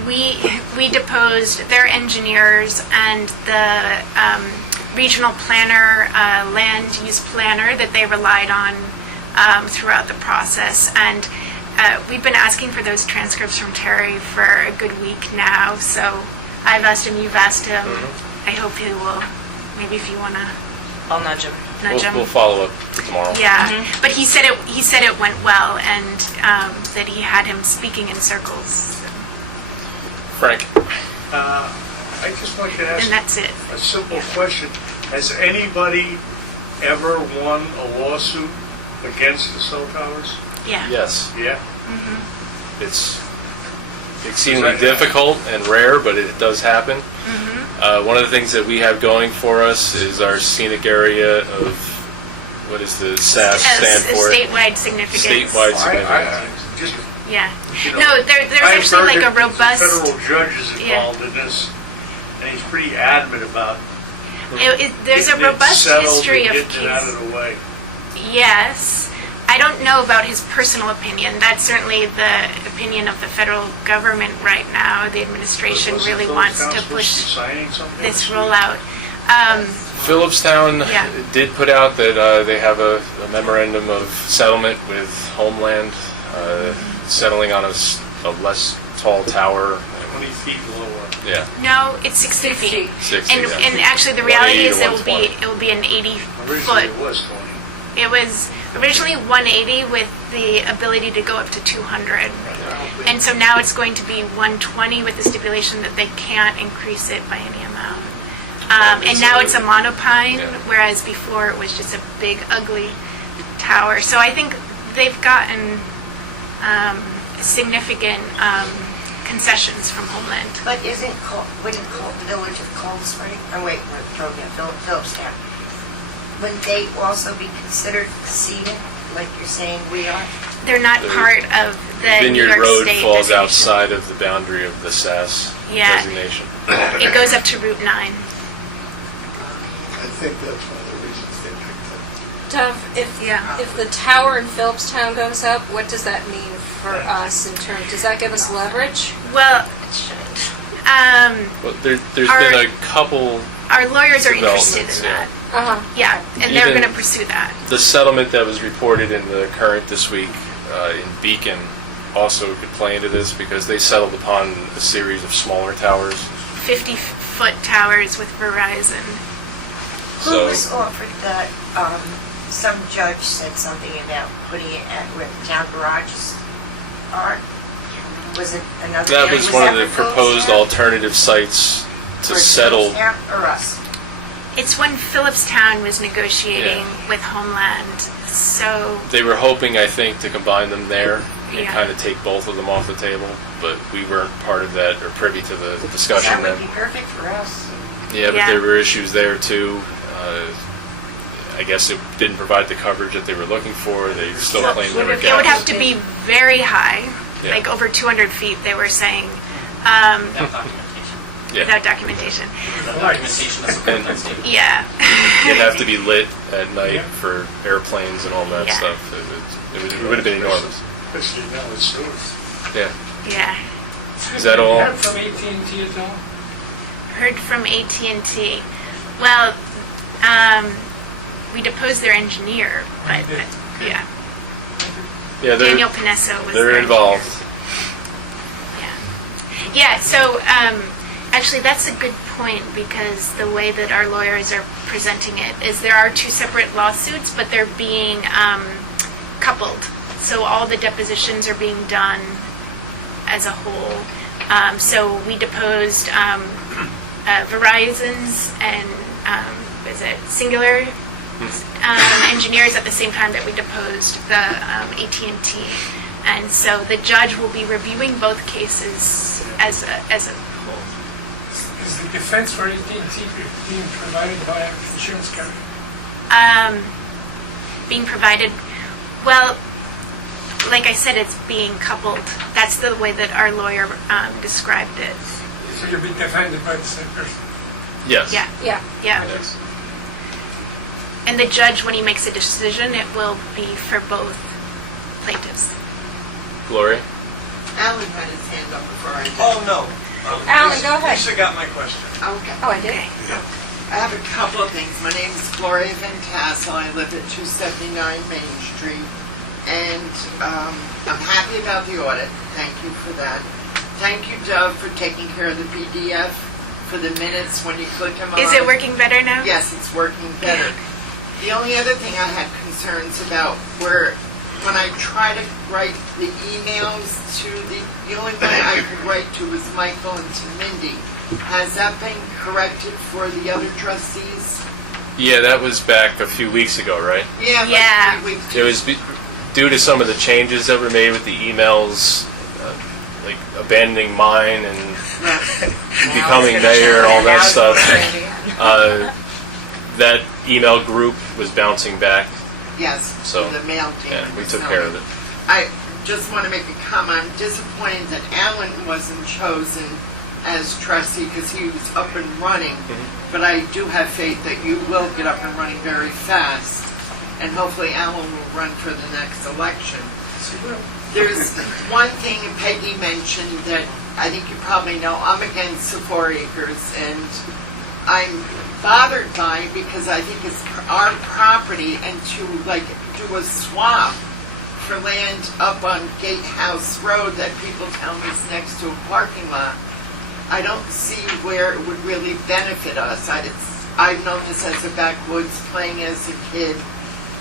we deposed their engineers and the regional planner, land use planner that they relied on throughout the process. And we've been asking for those transcripts from Terry for a good week now. So I've asked him, you've asked him. I hope he will. Maybe if you want to I'll nudge him. nudge him. We'll follow up tomorrow. Yeah, but he said it went well, and that he had him speaking in circles, Frank, I just want to and ask that's it. a simple question. Has anybody ever won a lawsuit against the cell towers? Yeah. yes, Yeah? it's exceedingly difficult and rare, but it does happen. One of the things that we have going for us is our scenic area of, what does the SAS stand for? Statewide significance. Statewide significance. I just, Yeah. you know, No, there's I've actually heard like a that the robust. federal judge is Yeah. involved in this, and he's pretty adamant about There's a getting it robust settled history and of getting it out cases. of the way. Yes. I don't know about his personal opinion. That's certainly the opinion of the federal government right now. The administration Wasn't really those wants towns to supposed push be signing something this this week? rollout. Phillipstown Yeah. did put out that they have a memorandum of settlement with Homeland, settling on a less tall tower. 20 feet lower. Yeah, No, it's 60 feet. 60. And, yeah. and actually, the reality 180 is to it will be an 80 Originally foot. it was 20. It was originally 180 with the ability to go up to 200. And so now it's going to be 120 with the stipulation that they can't increase it by any amount. And now it's a monopine, Yeah. whereas before it was just a big, ugly tower. So I think they've gotten significant concessions from Homeland. But wouldn't the village of Cold Spring, Phillipstown, wouldn't they also be considered scenic, like you're saying we are? They're not The part of the New Vineyard York Road State falls designation. outside of the boundary of the SAS Yeah. designation. It goes up to Route 9. I think that's one of the reasons they picked Dov, if the tower in Phillipstown goes up, what does that mean for us in terms, does that give us leverage? Well, Well, there's Our- been a couple, our lawyers are interested in Developments, yeah. that. Uh-huh. Yeah, and they're Even- going to pursue that. the settlement that was reported in the Current this week in Beacon also could play into this because they settled upon a series of smaller towers. 50-foot towers with Verizon. So Who was offered that, some judge said something about putting it at where the town garages are? Was it another? that was one of the that proposed Phillipstown? alternative sites to Or settle. Phillipstown Or us? It's when Phillipstown was negotiating Yeah. with Homeland, so They were hoping, I think, to combine them there and Yeah. kind of take both of them off the table, but we weren't part of that or privy to the discussion That would then. be perfect for us. Yeah, but Yeah. there were issues there too. I guess it didn't provide the coverage that they were looking for. They still So claim would there were it- it would gaps. have to be very high, Yeah. like over 200 feet, they were saying, Yeah, without documentation. Documentation is And- that statement. Yeah. it'd have to be lit at night for airplanes and all that Yeah. stuff. It would have been enormous. Especially now it's stores. Yeah. Yeah. Is that all? Heard from AT&T at all? Heard from AT&T. Well, we deposed their engineer, but yeah. Yeah, Daniel Panesso was they're their involved. engineer. Yeah, so actually that's a good point because the way that our lawyers are presenting it is there are two separate lawsuits, but they're being coupled. So all the depositions are being done as a whole. So we deposed Verizon's and is it Singular engineers at the same time that we deposed the AT&T. And so the judge will be reviewing both cases as a whole. Is the defense for AT&T being provided by an insurance company? Being provided, well, like I said, it's being coupled. That's the way that our lawyer described it. So you're being defended by the same person? Yes. Yeah, Yeah. yeah. Yes. And the judge, when he makes a decision, it will be for both plaintiffs. Gloria? Alan had his hand up before I did. Oh, no. Alan, go ahead. Lisa got my question. Okay. Oh, I did. I have a couple of things. My name is Gloria Van Tassel. I live at 279 Main Street. And I'm happy about the audit. Thank you for that. Thank you, Dove, for taking care of the PDF for the minutes when you click them on. Is it working better now? Yes, it's working better. The only other thing I had concerns about were when I try to write the emails to the only one I could write to was Michael and to Mindy. Has that been corrected for the other trustees? Yeah, that was back a few weeks ago, right? Yeah. Yeah. Like 3 weeks. It was due to some of the changes that were made with the emails, like abandoning mine and becoming mayor and all that stuff. That email group was bouncing back. Yes, So, the mail team. Yeah, we took care of it. I just want to make a comment. I'm disappointed that Alan wasn't chosen as trustee because he was up and running. But I do have faith that you will get up and running very fast. And hopefully Alan will run for the next election. There's one thing Peggy mentioned that I think you probably know. I'm against the 4 acres, and I'm bothered by it because I think it's our property, and to like do a swap for land up on Gatehouse Road that people tell me is next to a parking lot. I don't see where it would really benefit us. I've known this as a backwoods playing as a kid.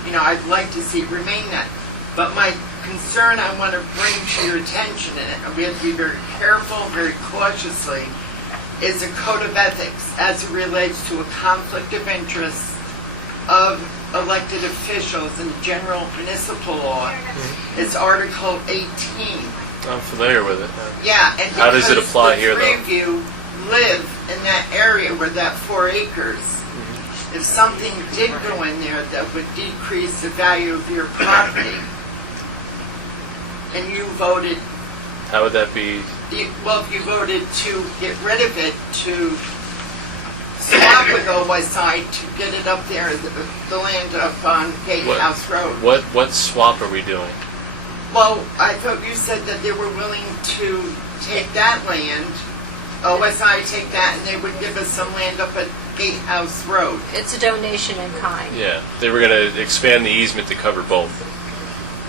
You know, I'd like to see it remain that. But my concern I want to bring to your attention, and we have to be very careful, very cautiously, is a code of ethics as it relates to a conflict of interest of elected officials in general municipal law. It's Article 18. I'm familiar with it. Yeah, and How does it because apply the here, three though? of you live in that area where that 4 acres, if something did go in there that would decrease the value of your property, and you voted, How would that be? well, if you voted to get rid of it, to swap with OSI to get it up there, the land up on Gatehouse Road. What swap are we doing? Well, I thought you said that they were willing to take that land, OSI take that, and they would give us some land up at Gatehouse Road. It's a donation in kind. Yeah, they were going to expand the easement to cover both.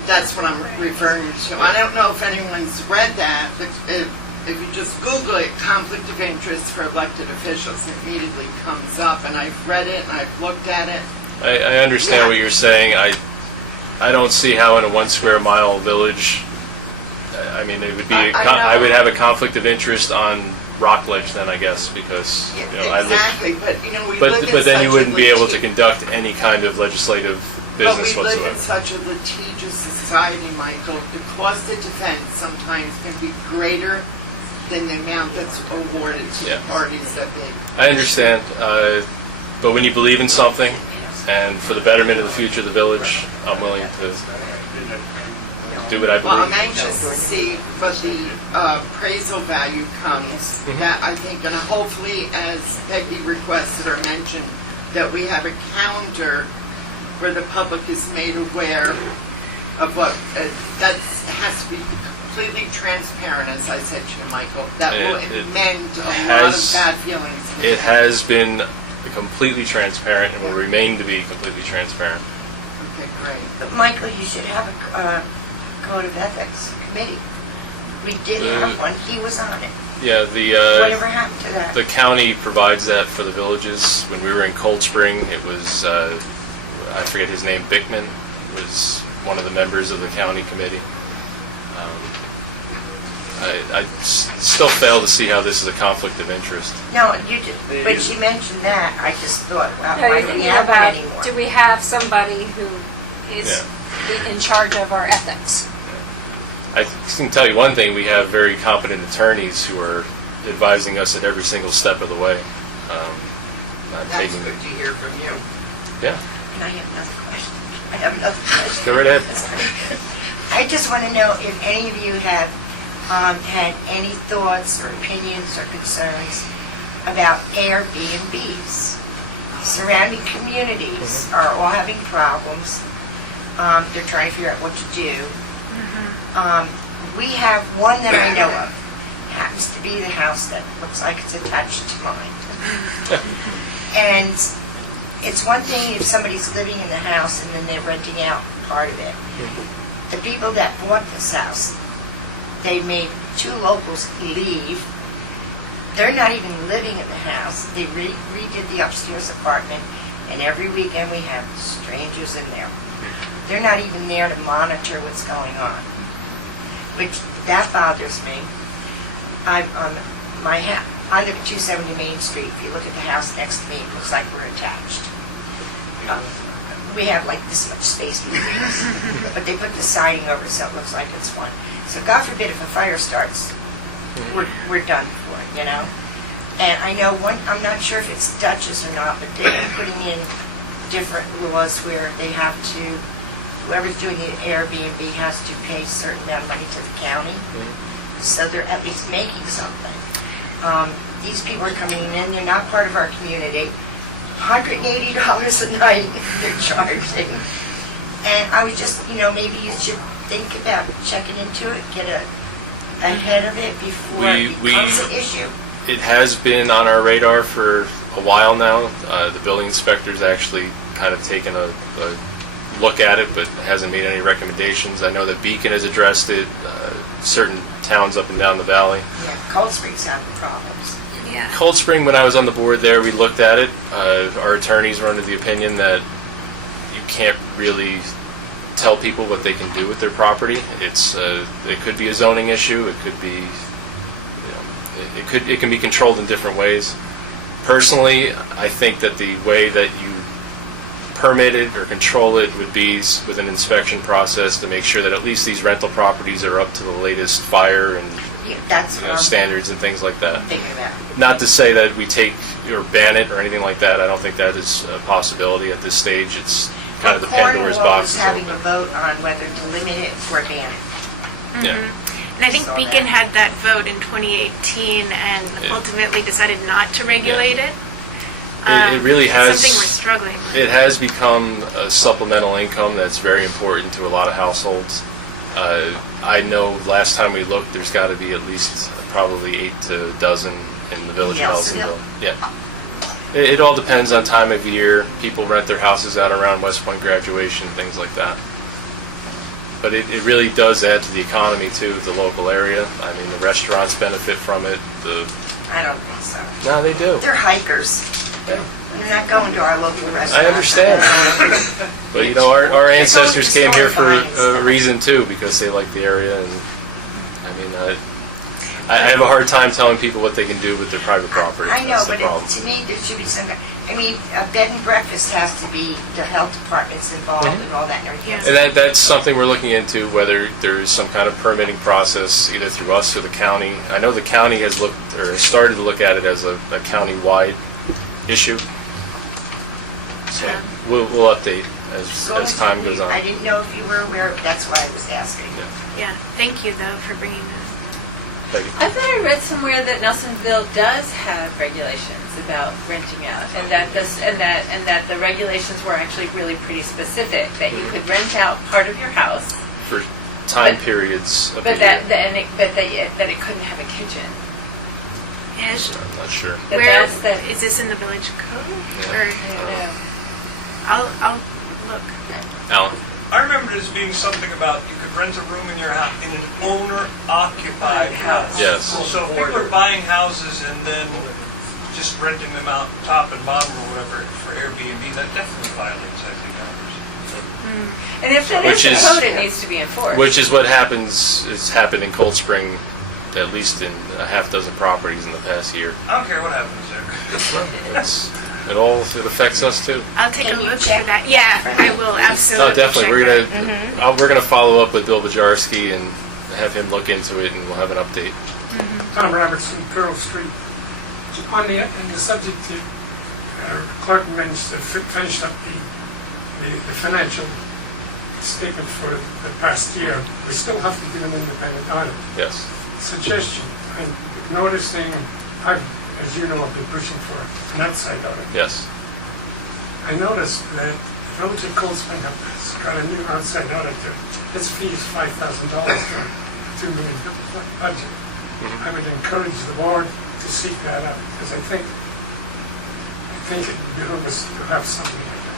That's what I'm referring to. I don't know if anyone's read that, but if you just Google it, conflict of interest for elected officials, it immediately comes up. And I've read it and I've looked at it. I understand what you're saying. I don't see how in a 1 square mile village, I mean, it would be, I would have a conflict of interest on Rockledge then, I guess, because, I live. Exactly, but we live in But then you such a wouldn't be able to litigious- conduct any kind of legislative business But we live in whatsoever. such a litigious society, Michael. The cost of defense sometimes can be greater than the amount that's awarded to the parties that bid. I understand, but when you believe in something, and for the betterment of the future of the village, I'm willing to do what I Well, I'm believe. anxious to see what the appraisal value comes. That I think, and hopefully, as Peggy requested or mentioned, that we have a calendar where the public is made aware of what, that has to be completely transparent, as I said to you, Michael. That will amend a lot of bad feelings. It has been completely transparent and will remain to be completely transparent. Okay, great. But Michael, you should have a code of ethics committee. We did have one, he was on it. Yeah, Whatever happened to that? the county provides that for the villages. When we were in Cold Spring, it was, I forget his name, Bickman, was one of the members of the county committee. I still fail to see how this is a conflict of interest. No, you did, but she mentioned that, I just thought, well, No, why you're don't you thinking have one about, anymore? do we have somebody who is in charge of our ethics? I can tell you one thing, we have very competent attorneys who are advising us at every single step of the way. That's good to hear from you. Yeah, And I have another question. I have another question. go right ahead. I just want to know if any of you have had any thoughts or opinions or concerns about Airbnbs. Surrounding communities are all having problems. They're trying to figure out what to do. We have one that I know of. It happens to be the house that looks like it's attached to mine. And it's one thing if somebody's living in the house and then they're renting out part of it. The people that bought this house, they made 2 locals leave. They're not even living in the house. They redid the upstairs apartment, and every weekend we have strangers in there. They're not even there to monitor what's going on, which that bothers me. I live at 270 Main Street. If you look at the house next to me, it looks like we're attached. We have like this much space between us, but they put the siding over so it looks like it's one. So God forbid if a fire starts, we're done for, you know? And I know I'm not sure if it's Dutchess or not, but they're putting in different laws where they have to, whoever's doing the Airbnb has to pay a certain amount of money to the county. So they're at least making something. These people are coming in, they're not part of our community. $180 a night they're charging. And I was just, maybe you should think about checking into it, get ahead of it before it becomes an issue. It has been on our radar for a while now. The building inspector's actually kind of taken a look at it, but hasn't made any recommendations. I know that Beacon has addressed it, certain towns up and down the valley. Yeah, Cold Spring's having problems. Yeah. Cold Spring, when I was on the board there, we looked at it. Our attorneys were under the opinion that you can't really tell people what they can do with their property. It could be a zoning issue. It could be, it can be controlled in different ways. Personally, I think that the way that you permit it or control it would be with an inspection process to make sure that at least these rental properties are up to the latest fire and That's standards and things like that. thinking about. Not to say that we take or ban it or anything like that. I don't think that is a possibility at this stage. It's kind of the Pandora's box. is having a vote on whether to limit it or ban it. Yeah. And I think Saw Beacon that. had that vote in 2018 and ultimately decided not to regulate it. It really has. Something we're struggling with. It has become a supplemental income that's very important to a lot of households. I know last time we looked, there's got to be at least probably 8 to a dozen in the village of Nelsonville? Nelsonville. Yeah. It all depends on time of year. People rent their houses out around West Point graduation, things like that. But it really does add to the economy too, of the local area. I mean, the restaurants benefit from it. I don't think so. No, they do. They're hikers. They're not going to our local restaurants. I understand. But you know, our ancestors came here for a reason too, because they like the area. And I mean, I have a hard time telling people what they can do with their private property. I know, That's the but problem. to me, there should be some, I mean, a bed and breakfast has to be, the health department's involved and all that and everything. And that's something we're looking into, whether there is some kind of permitting process, either through us or the county. I know the county has looked, or has started to look at it as a county-wide issue. So we'll update as time goes on. I didn't know if you were aware, that's why I was asking. Yeah, thank you though for bringing that. Thank you. I thought I read somewhere that Nelsonville does have regulations about renting out, and that the regulations were actually really pretty specific. That you could rent out part of your house For time periods of but the year. that it couldn't have a kitchen. Yes. I'm not sure. That Where that's the- is this in the village code? Yeah. Or I don't know. I'll look. Alan? I remember this being something about you could rent a room in your house in an owner-occupied house. Yes. So if people are buying houses and then just renting them out top and bottom or whatever for Airbnb, that definitely violates, I think, ours. And if that Which is is- the code, it needs to be enforced. Which is what has happened in Cold Spring, at least in a half dozen properties in the past year. I don't care what happens there. It affects us too. I'll take Can a you look check for that. Yeah, I will absolutely. No, definitely. check We're that. gonna follow up with Bill Bajarski and have him look into it, and we'll have an update. Tom Robertson, Pearl Street. On the subject, Clark finished up the financial statement for the past year. We still have to do an independent audit. Yes. Suggestion, I'm noticing, as you know, I've been pushing for an outside audit. Yes. I noticed that the Village of Cold Spring has got a new outside auditor. His fee is $5,000 for a $2 million budget. I would encourage the board to seek that out, because I think it behooves us to have something like that.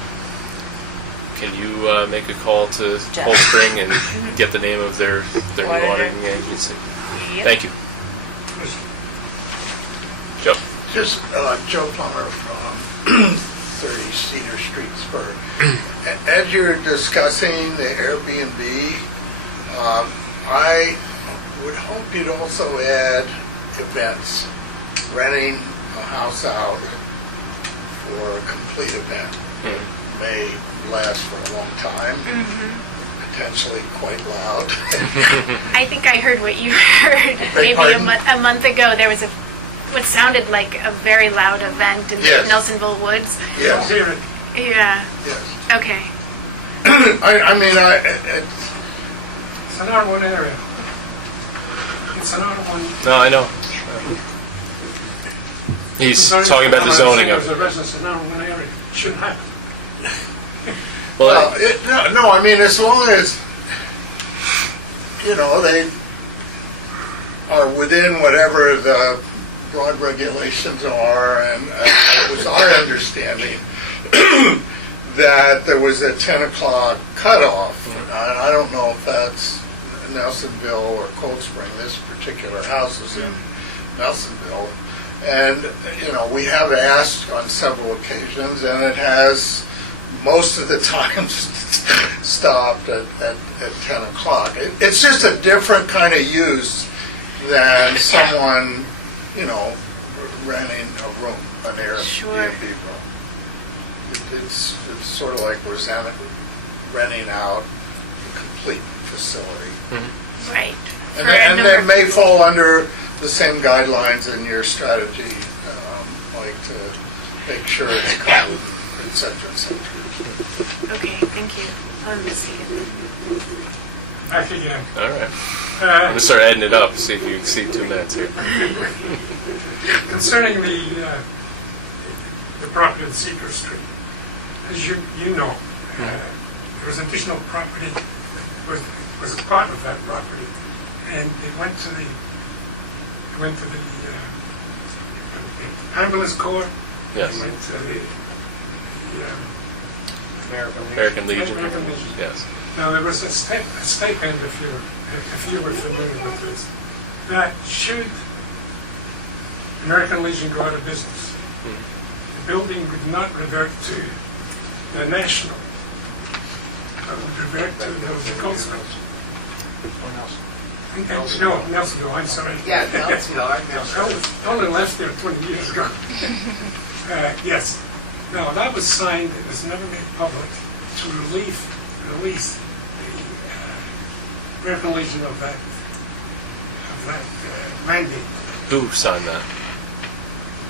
Can you make a call to Cold Spring and get the name of their new auditing agency? Thank you. Joe. Just Joe Plummer from 30 Cedar Street, Spur. As you're discussing the Airbnb, I would hope you'd also add events, renting a house out for a complete event. May last for a long time, potentially quite loud. I think I heard what you heard maybe a month ago. There was what sounded like a very loud event in Yes. the Nelsonville Woods. Yes. Yeah. Yes. Okay. It's an R1 area. It's an R1. No, I know. He's talking about the zoning of There's a residence in an R1 area. It shouldn't happen. Well, as long as, they are within whatever the broad regulations are, and it was our understanding that there was a 10 o'clock cutoff. I don't know if that's Nelsonville or Cold Spring. This particular house is in Nelsonville. And, we have asked on several occasions, and it has most of the time stopped at 10 o'clock. It's just a different kind of use than someone, renting a room, an Airbnb room. It's sort of like we're renting out a complete facility. Right. And they may fall under the same guidelines in your strategy, like to make sure it's covered, et cetera, et cetera. Okay, thank you. I'll investigate it. Back again. All right. I'm going to start adding it up, see if you exceed 2 minutes here. Concerning the property on Cedar Street, as you know, there was additional property was a part of that property, and it went to the ambulance corps. Yes. It went to the American Legion. American Legion. Yes. Now, there was a statement, if you were familiar with this, that should American Legion go out of business, the building would not revert to the National. It would revert to the Goldsmith. No, Nelsonville, I'm sorry. Yeah, Nelsonville, I remember. I only left there 20 years ago. Yes. Now, that was signed, it was never made public, to release the American Legion of that mandate. Who signed that?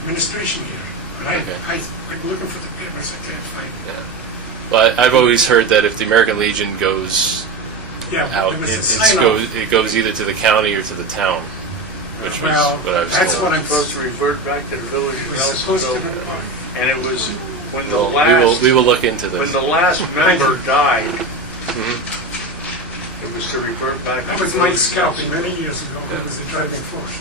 Administration here. But Okay. I'm looking for the papers, I can't find it. Yeah. Well, I've always heard that if the American Legion goes Yeah, out, there was a sign-off. it goes either to the county or to the town, which was Well, what I was that's told. what I'm Supposed to revert back to the village of It was supposed to Nelsonville, report. and it was when the Well, we will look into when this. the last member died, Mhm. it was to revert back. That to was the Mike village of Scalpi Nelsonville. many years ago. That was the driving force.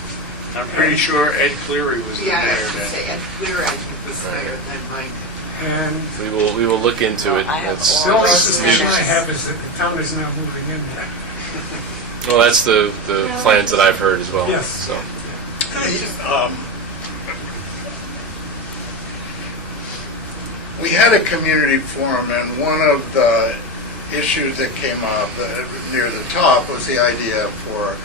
I'm pretty sure Ed Cleary was the Yeah, I mayor was gonna then. say Ed Clear, I think, was there, then Mike. And We will look into it. I have That's, the only Well, suspicion that's- I have is that the town is now moving in there. well, that's the plans that I've heard as well. Yes. So. We had a community forum, and one of the issues that came up near the top was the idea for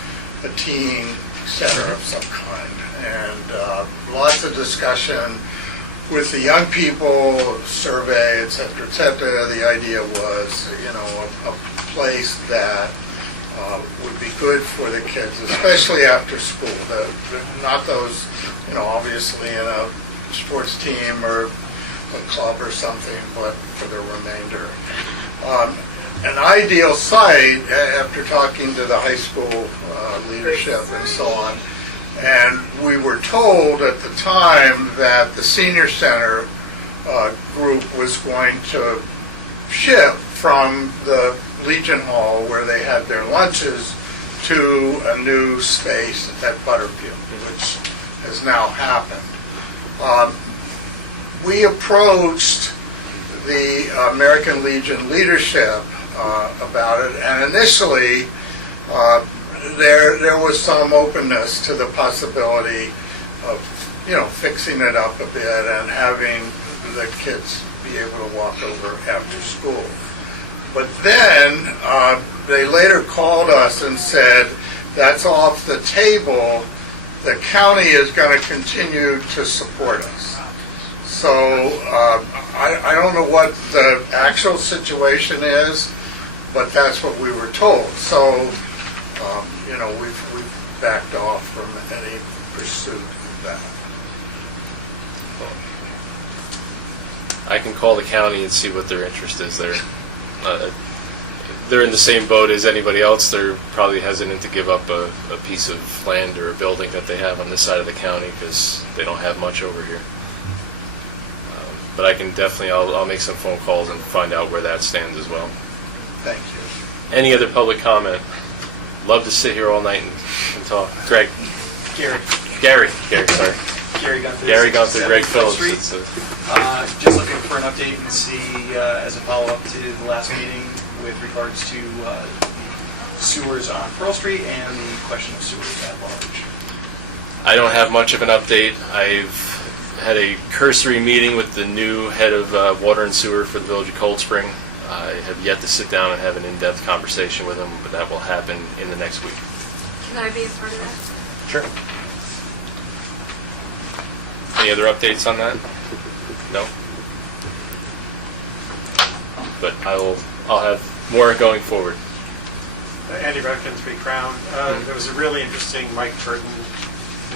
a teen center of some kind. And lots of discussion with the young people, survey, et cetera, et cetera. The idea was, a place that would be good for the kids, especially after school. Not those, obviously in a sports team or a club or something, but for the remainder. An ideal site, after talking to the high school leadership and so on, and we were told at the time that the senior center group was going to shift from the Legion Hall where they had their lunches to a new space at Butterfield, which has now happened. We approached the American Legion leadership about it, and initially there was some openness to the possibility of fixing it up a bit and having the kids be able to walk over after school. But then they later called us and said, that's off the table. The county is going to continue to support us. So I don't know what the actual situation is, but that's what we were told. So, we've backed off from any pursuit of that. I can call the county and see what their interest is there. They're in the same boat as anybody else. They're probably hesitant to give up a piece of land or a building that they have on this side of the county because they don't have much over here. But I can definitely, I'll make some phone calls and find out where that stands as well. Thank you. Any other public comment? Love to sit here all night and talk. Greg. Gary, sorry. Gary Gunther, Greg Phillips. Just looking for an update and see, as a follow-up to the last meeting with regards to sewers on Pearl Street and the question of sewers at large. I don't have much of an update. I've had a cursory meeting with the new head of water and sewer for the village of Cold Spring. I have yet to sit down and have an in-depth conversation with him, but that will happen in the next week. Can I be a part of that? Sure. Any other updates on that? No? But I'll have more going forward. Andy Redkin, 3 Crown. There was a really interesting Mike Burton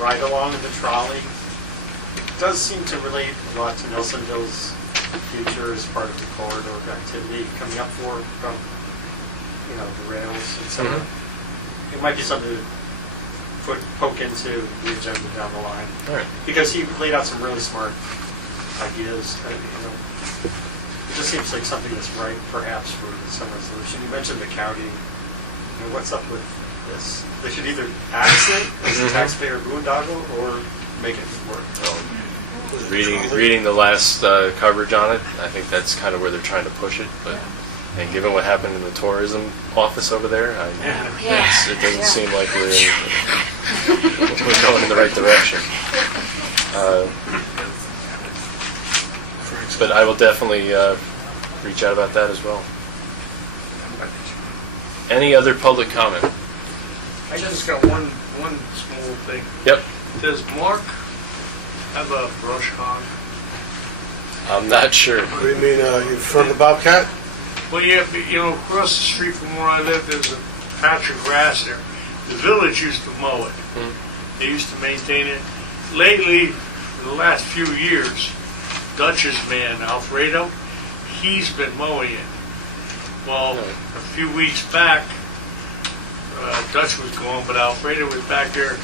ride-along in the trolley. It does seem to relate a lot to Nelsonville's future as part of the corridor of activity coming up from the rails, etc. It might be something to poke into the agenda down the line. All right. Because he laid out some really smart ideas. It just seems like something that's right, perhaps, for some resolution. You mentioned the county. What's up with this? They should either axe it as a taxpayer boondoggle or make it work. Reading the last coverage on it, I think that's kind of where they're trying to push it. But And given what happened in the tourism office over there, it doesn't seem like we're going in the right direction. But I will definitely reach out about that as well. Any other public comment? I just got one small thing. Yep. Does Mark have a brush hog? I'm not sure. What do you mean, in front of the Bobcat? Well, yeah, but, across the street from where I live, there's a patch of grass there. The village used to mow it. They used to maintain it. Lately, in the last few years, Dutch's man, Alfredo, he's been mowing it. Well, a few weeks back, Dutch was gone, but Alfredo was back there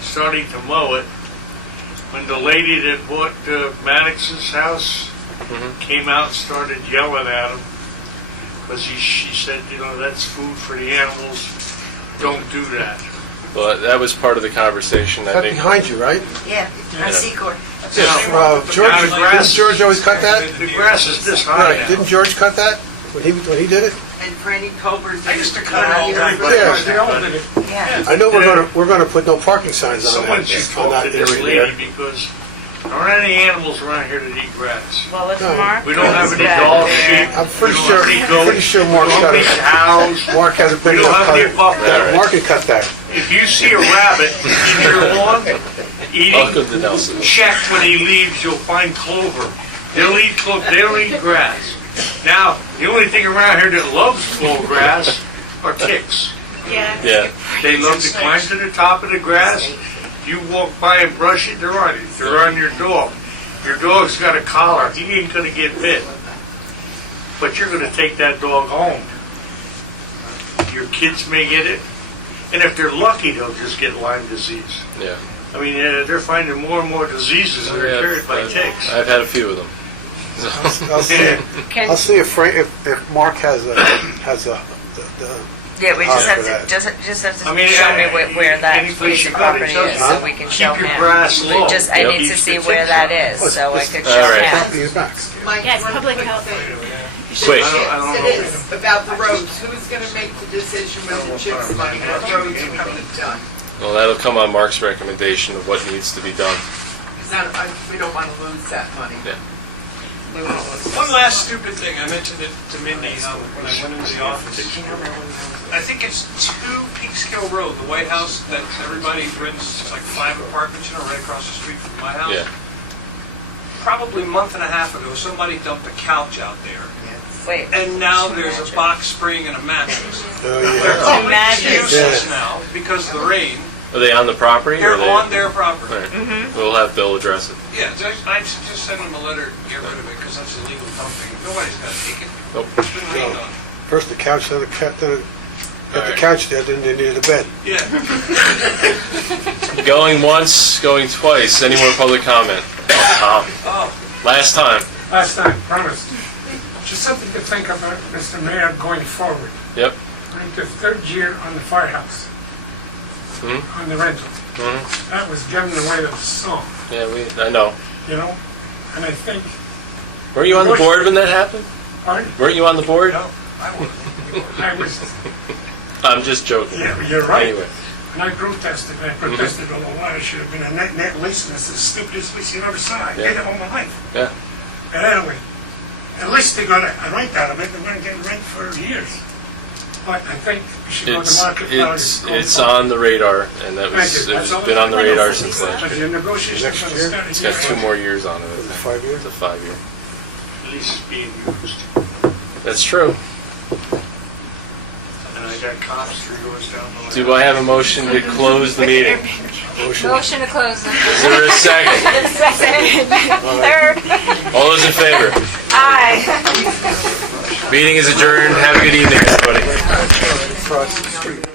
starting to mow it. When the lady that bought Maddox's house came out and started yelling at him, because she said, that's food for the animals, don't do that. Well, that was part of the conversation, I Cut think. behind you, right? Yeah, on Secor. Didn't George always cut that? The grass is this high Right, now. didn't George cut that when he did it? And Franny Colbert. I used to cut it all the time. Yeah. I know we're gonna put no parking signs on Someone that. should on talk that to this area lady there. because there aren't any animals around here that eat grass. Well, it's No. Mark. We don't have any Back dog, there. sheep. I'm pretty we don't sure. have any I'm goats, pretty sure we Mark's don't got have any cows. Mark has a big We don't enough have any cut. buffalo. Mark can cut that. If you see a rabbit in your lawn Welcome to eating, Nelson. check when he leaves, you'll find clover. They'll eat they'll eat grass. Now, the only thing around here that loves full grass are ticks. Yeah. They love to climb to the top of the grass. You walk by and brush it, they're on it. They're on your dog. Your dog's got a collar. He ain't going to get bit. But you're going to take that dog home. Your kids may get it. And if they're lucky, they'll just get Lyme disease. Yeah. I mean, they're finding more and more diseases that are carried by ticks. I've had a few of them. I'll see if Mark has the Yeah, we just have for to, that. just have to I mean, show me where that any place piece you of got it, property just is, so we can show keep your him. grass low. I Yep. need to Keeps see the where ticks that out. is, so I could All show right. him. He's back. Mike, Yes, one public more health. thing. Wait. I don't know. It is about the roads. Who's going to make the decision with the CHIPS money? What roads are going to be done? Well, that'll come on Mark's recommendation of what needs to be done. Because we don't want to lose that money. Yeah. One last stupid thing, I mentioned it to Mindy when I went into the office. I think it's 2 Peekskill Road, the White House that everybody rents, like 5 apartments, right across the street from my house. Yeah. Probably a month and a half ago, somebody dumped a couch out there. Wait, And now there's a box spring and a mattress. Oh, They're yeah. completely Imagine. useless now because of the rain. Are they on the property? They're or are they... on their property. All right. We'll have Bill address it. Yeah, I just send them a letter to get rid of it because that's illegal dumping. Nobody's gonna take it. Nope. It's been rained on. First the couch, then got the Alright. couch there, then they needed a bed. Yeah. Going once, going twice. Any more public comment? Tom. Oh. Last time. Last time, promised. Just something to think about, Mr. Mayor, going forward. Yep. We're into 3rd year on the firehouse, on the rental. That was given away to the song, Yeah, I know. And I think, Were you on the board when that happened? pardon? Weren't you on the board? No, I wasn't. I was, I'm just joking. yeah, you're right. Anyway. And I protested all along. It should have been a net lease, and it's the stupidest lease you ever saw. I did it all my life. Yeah. But anyway, at least they got a rent out of it. They weren't getting rent for years. But I think we should go to market value. It's on the radar, and Thank it's you. That's all been on the I know. radar since last But year. your negotiations Next are year? starting. It's got 2 more years on it. I Is it think. 5 years? It's a 5-year. At least it's being used. That's true. And I got cops 3 doors down the line. Do I have a motion to close the meeting? Motion to close them. Is there a second? Third. All those in favor? Aye. Meeting is adjourned. Have a good evening, everybody. Across the street.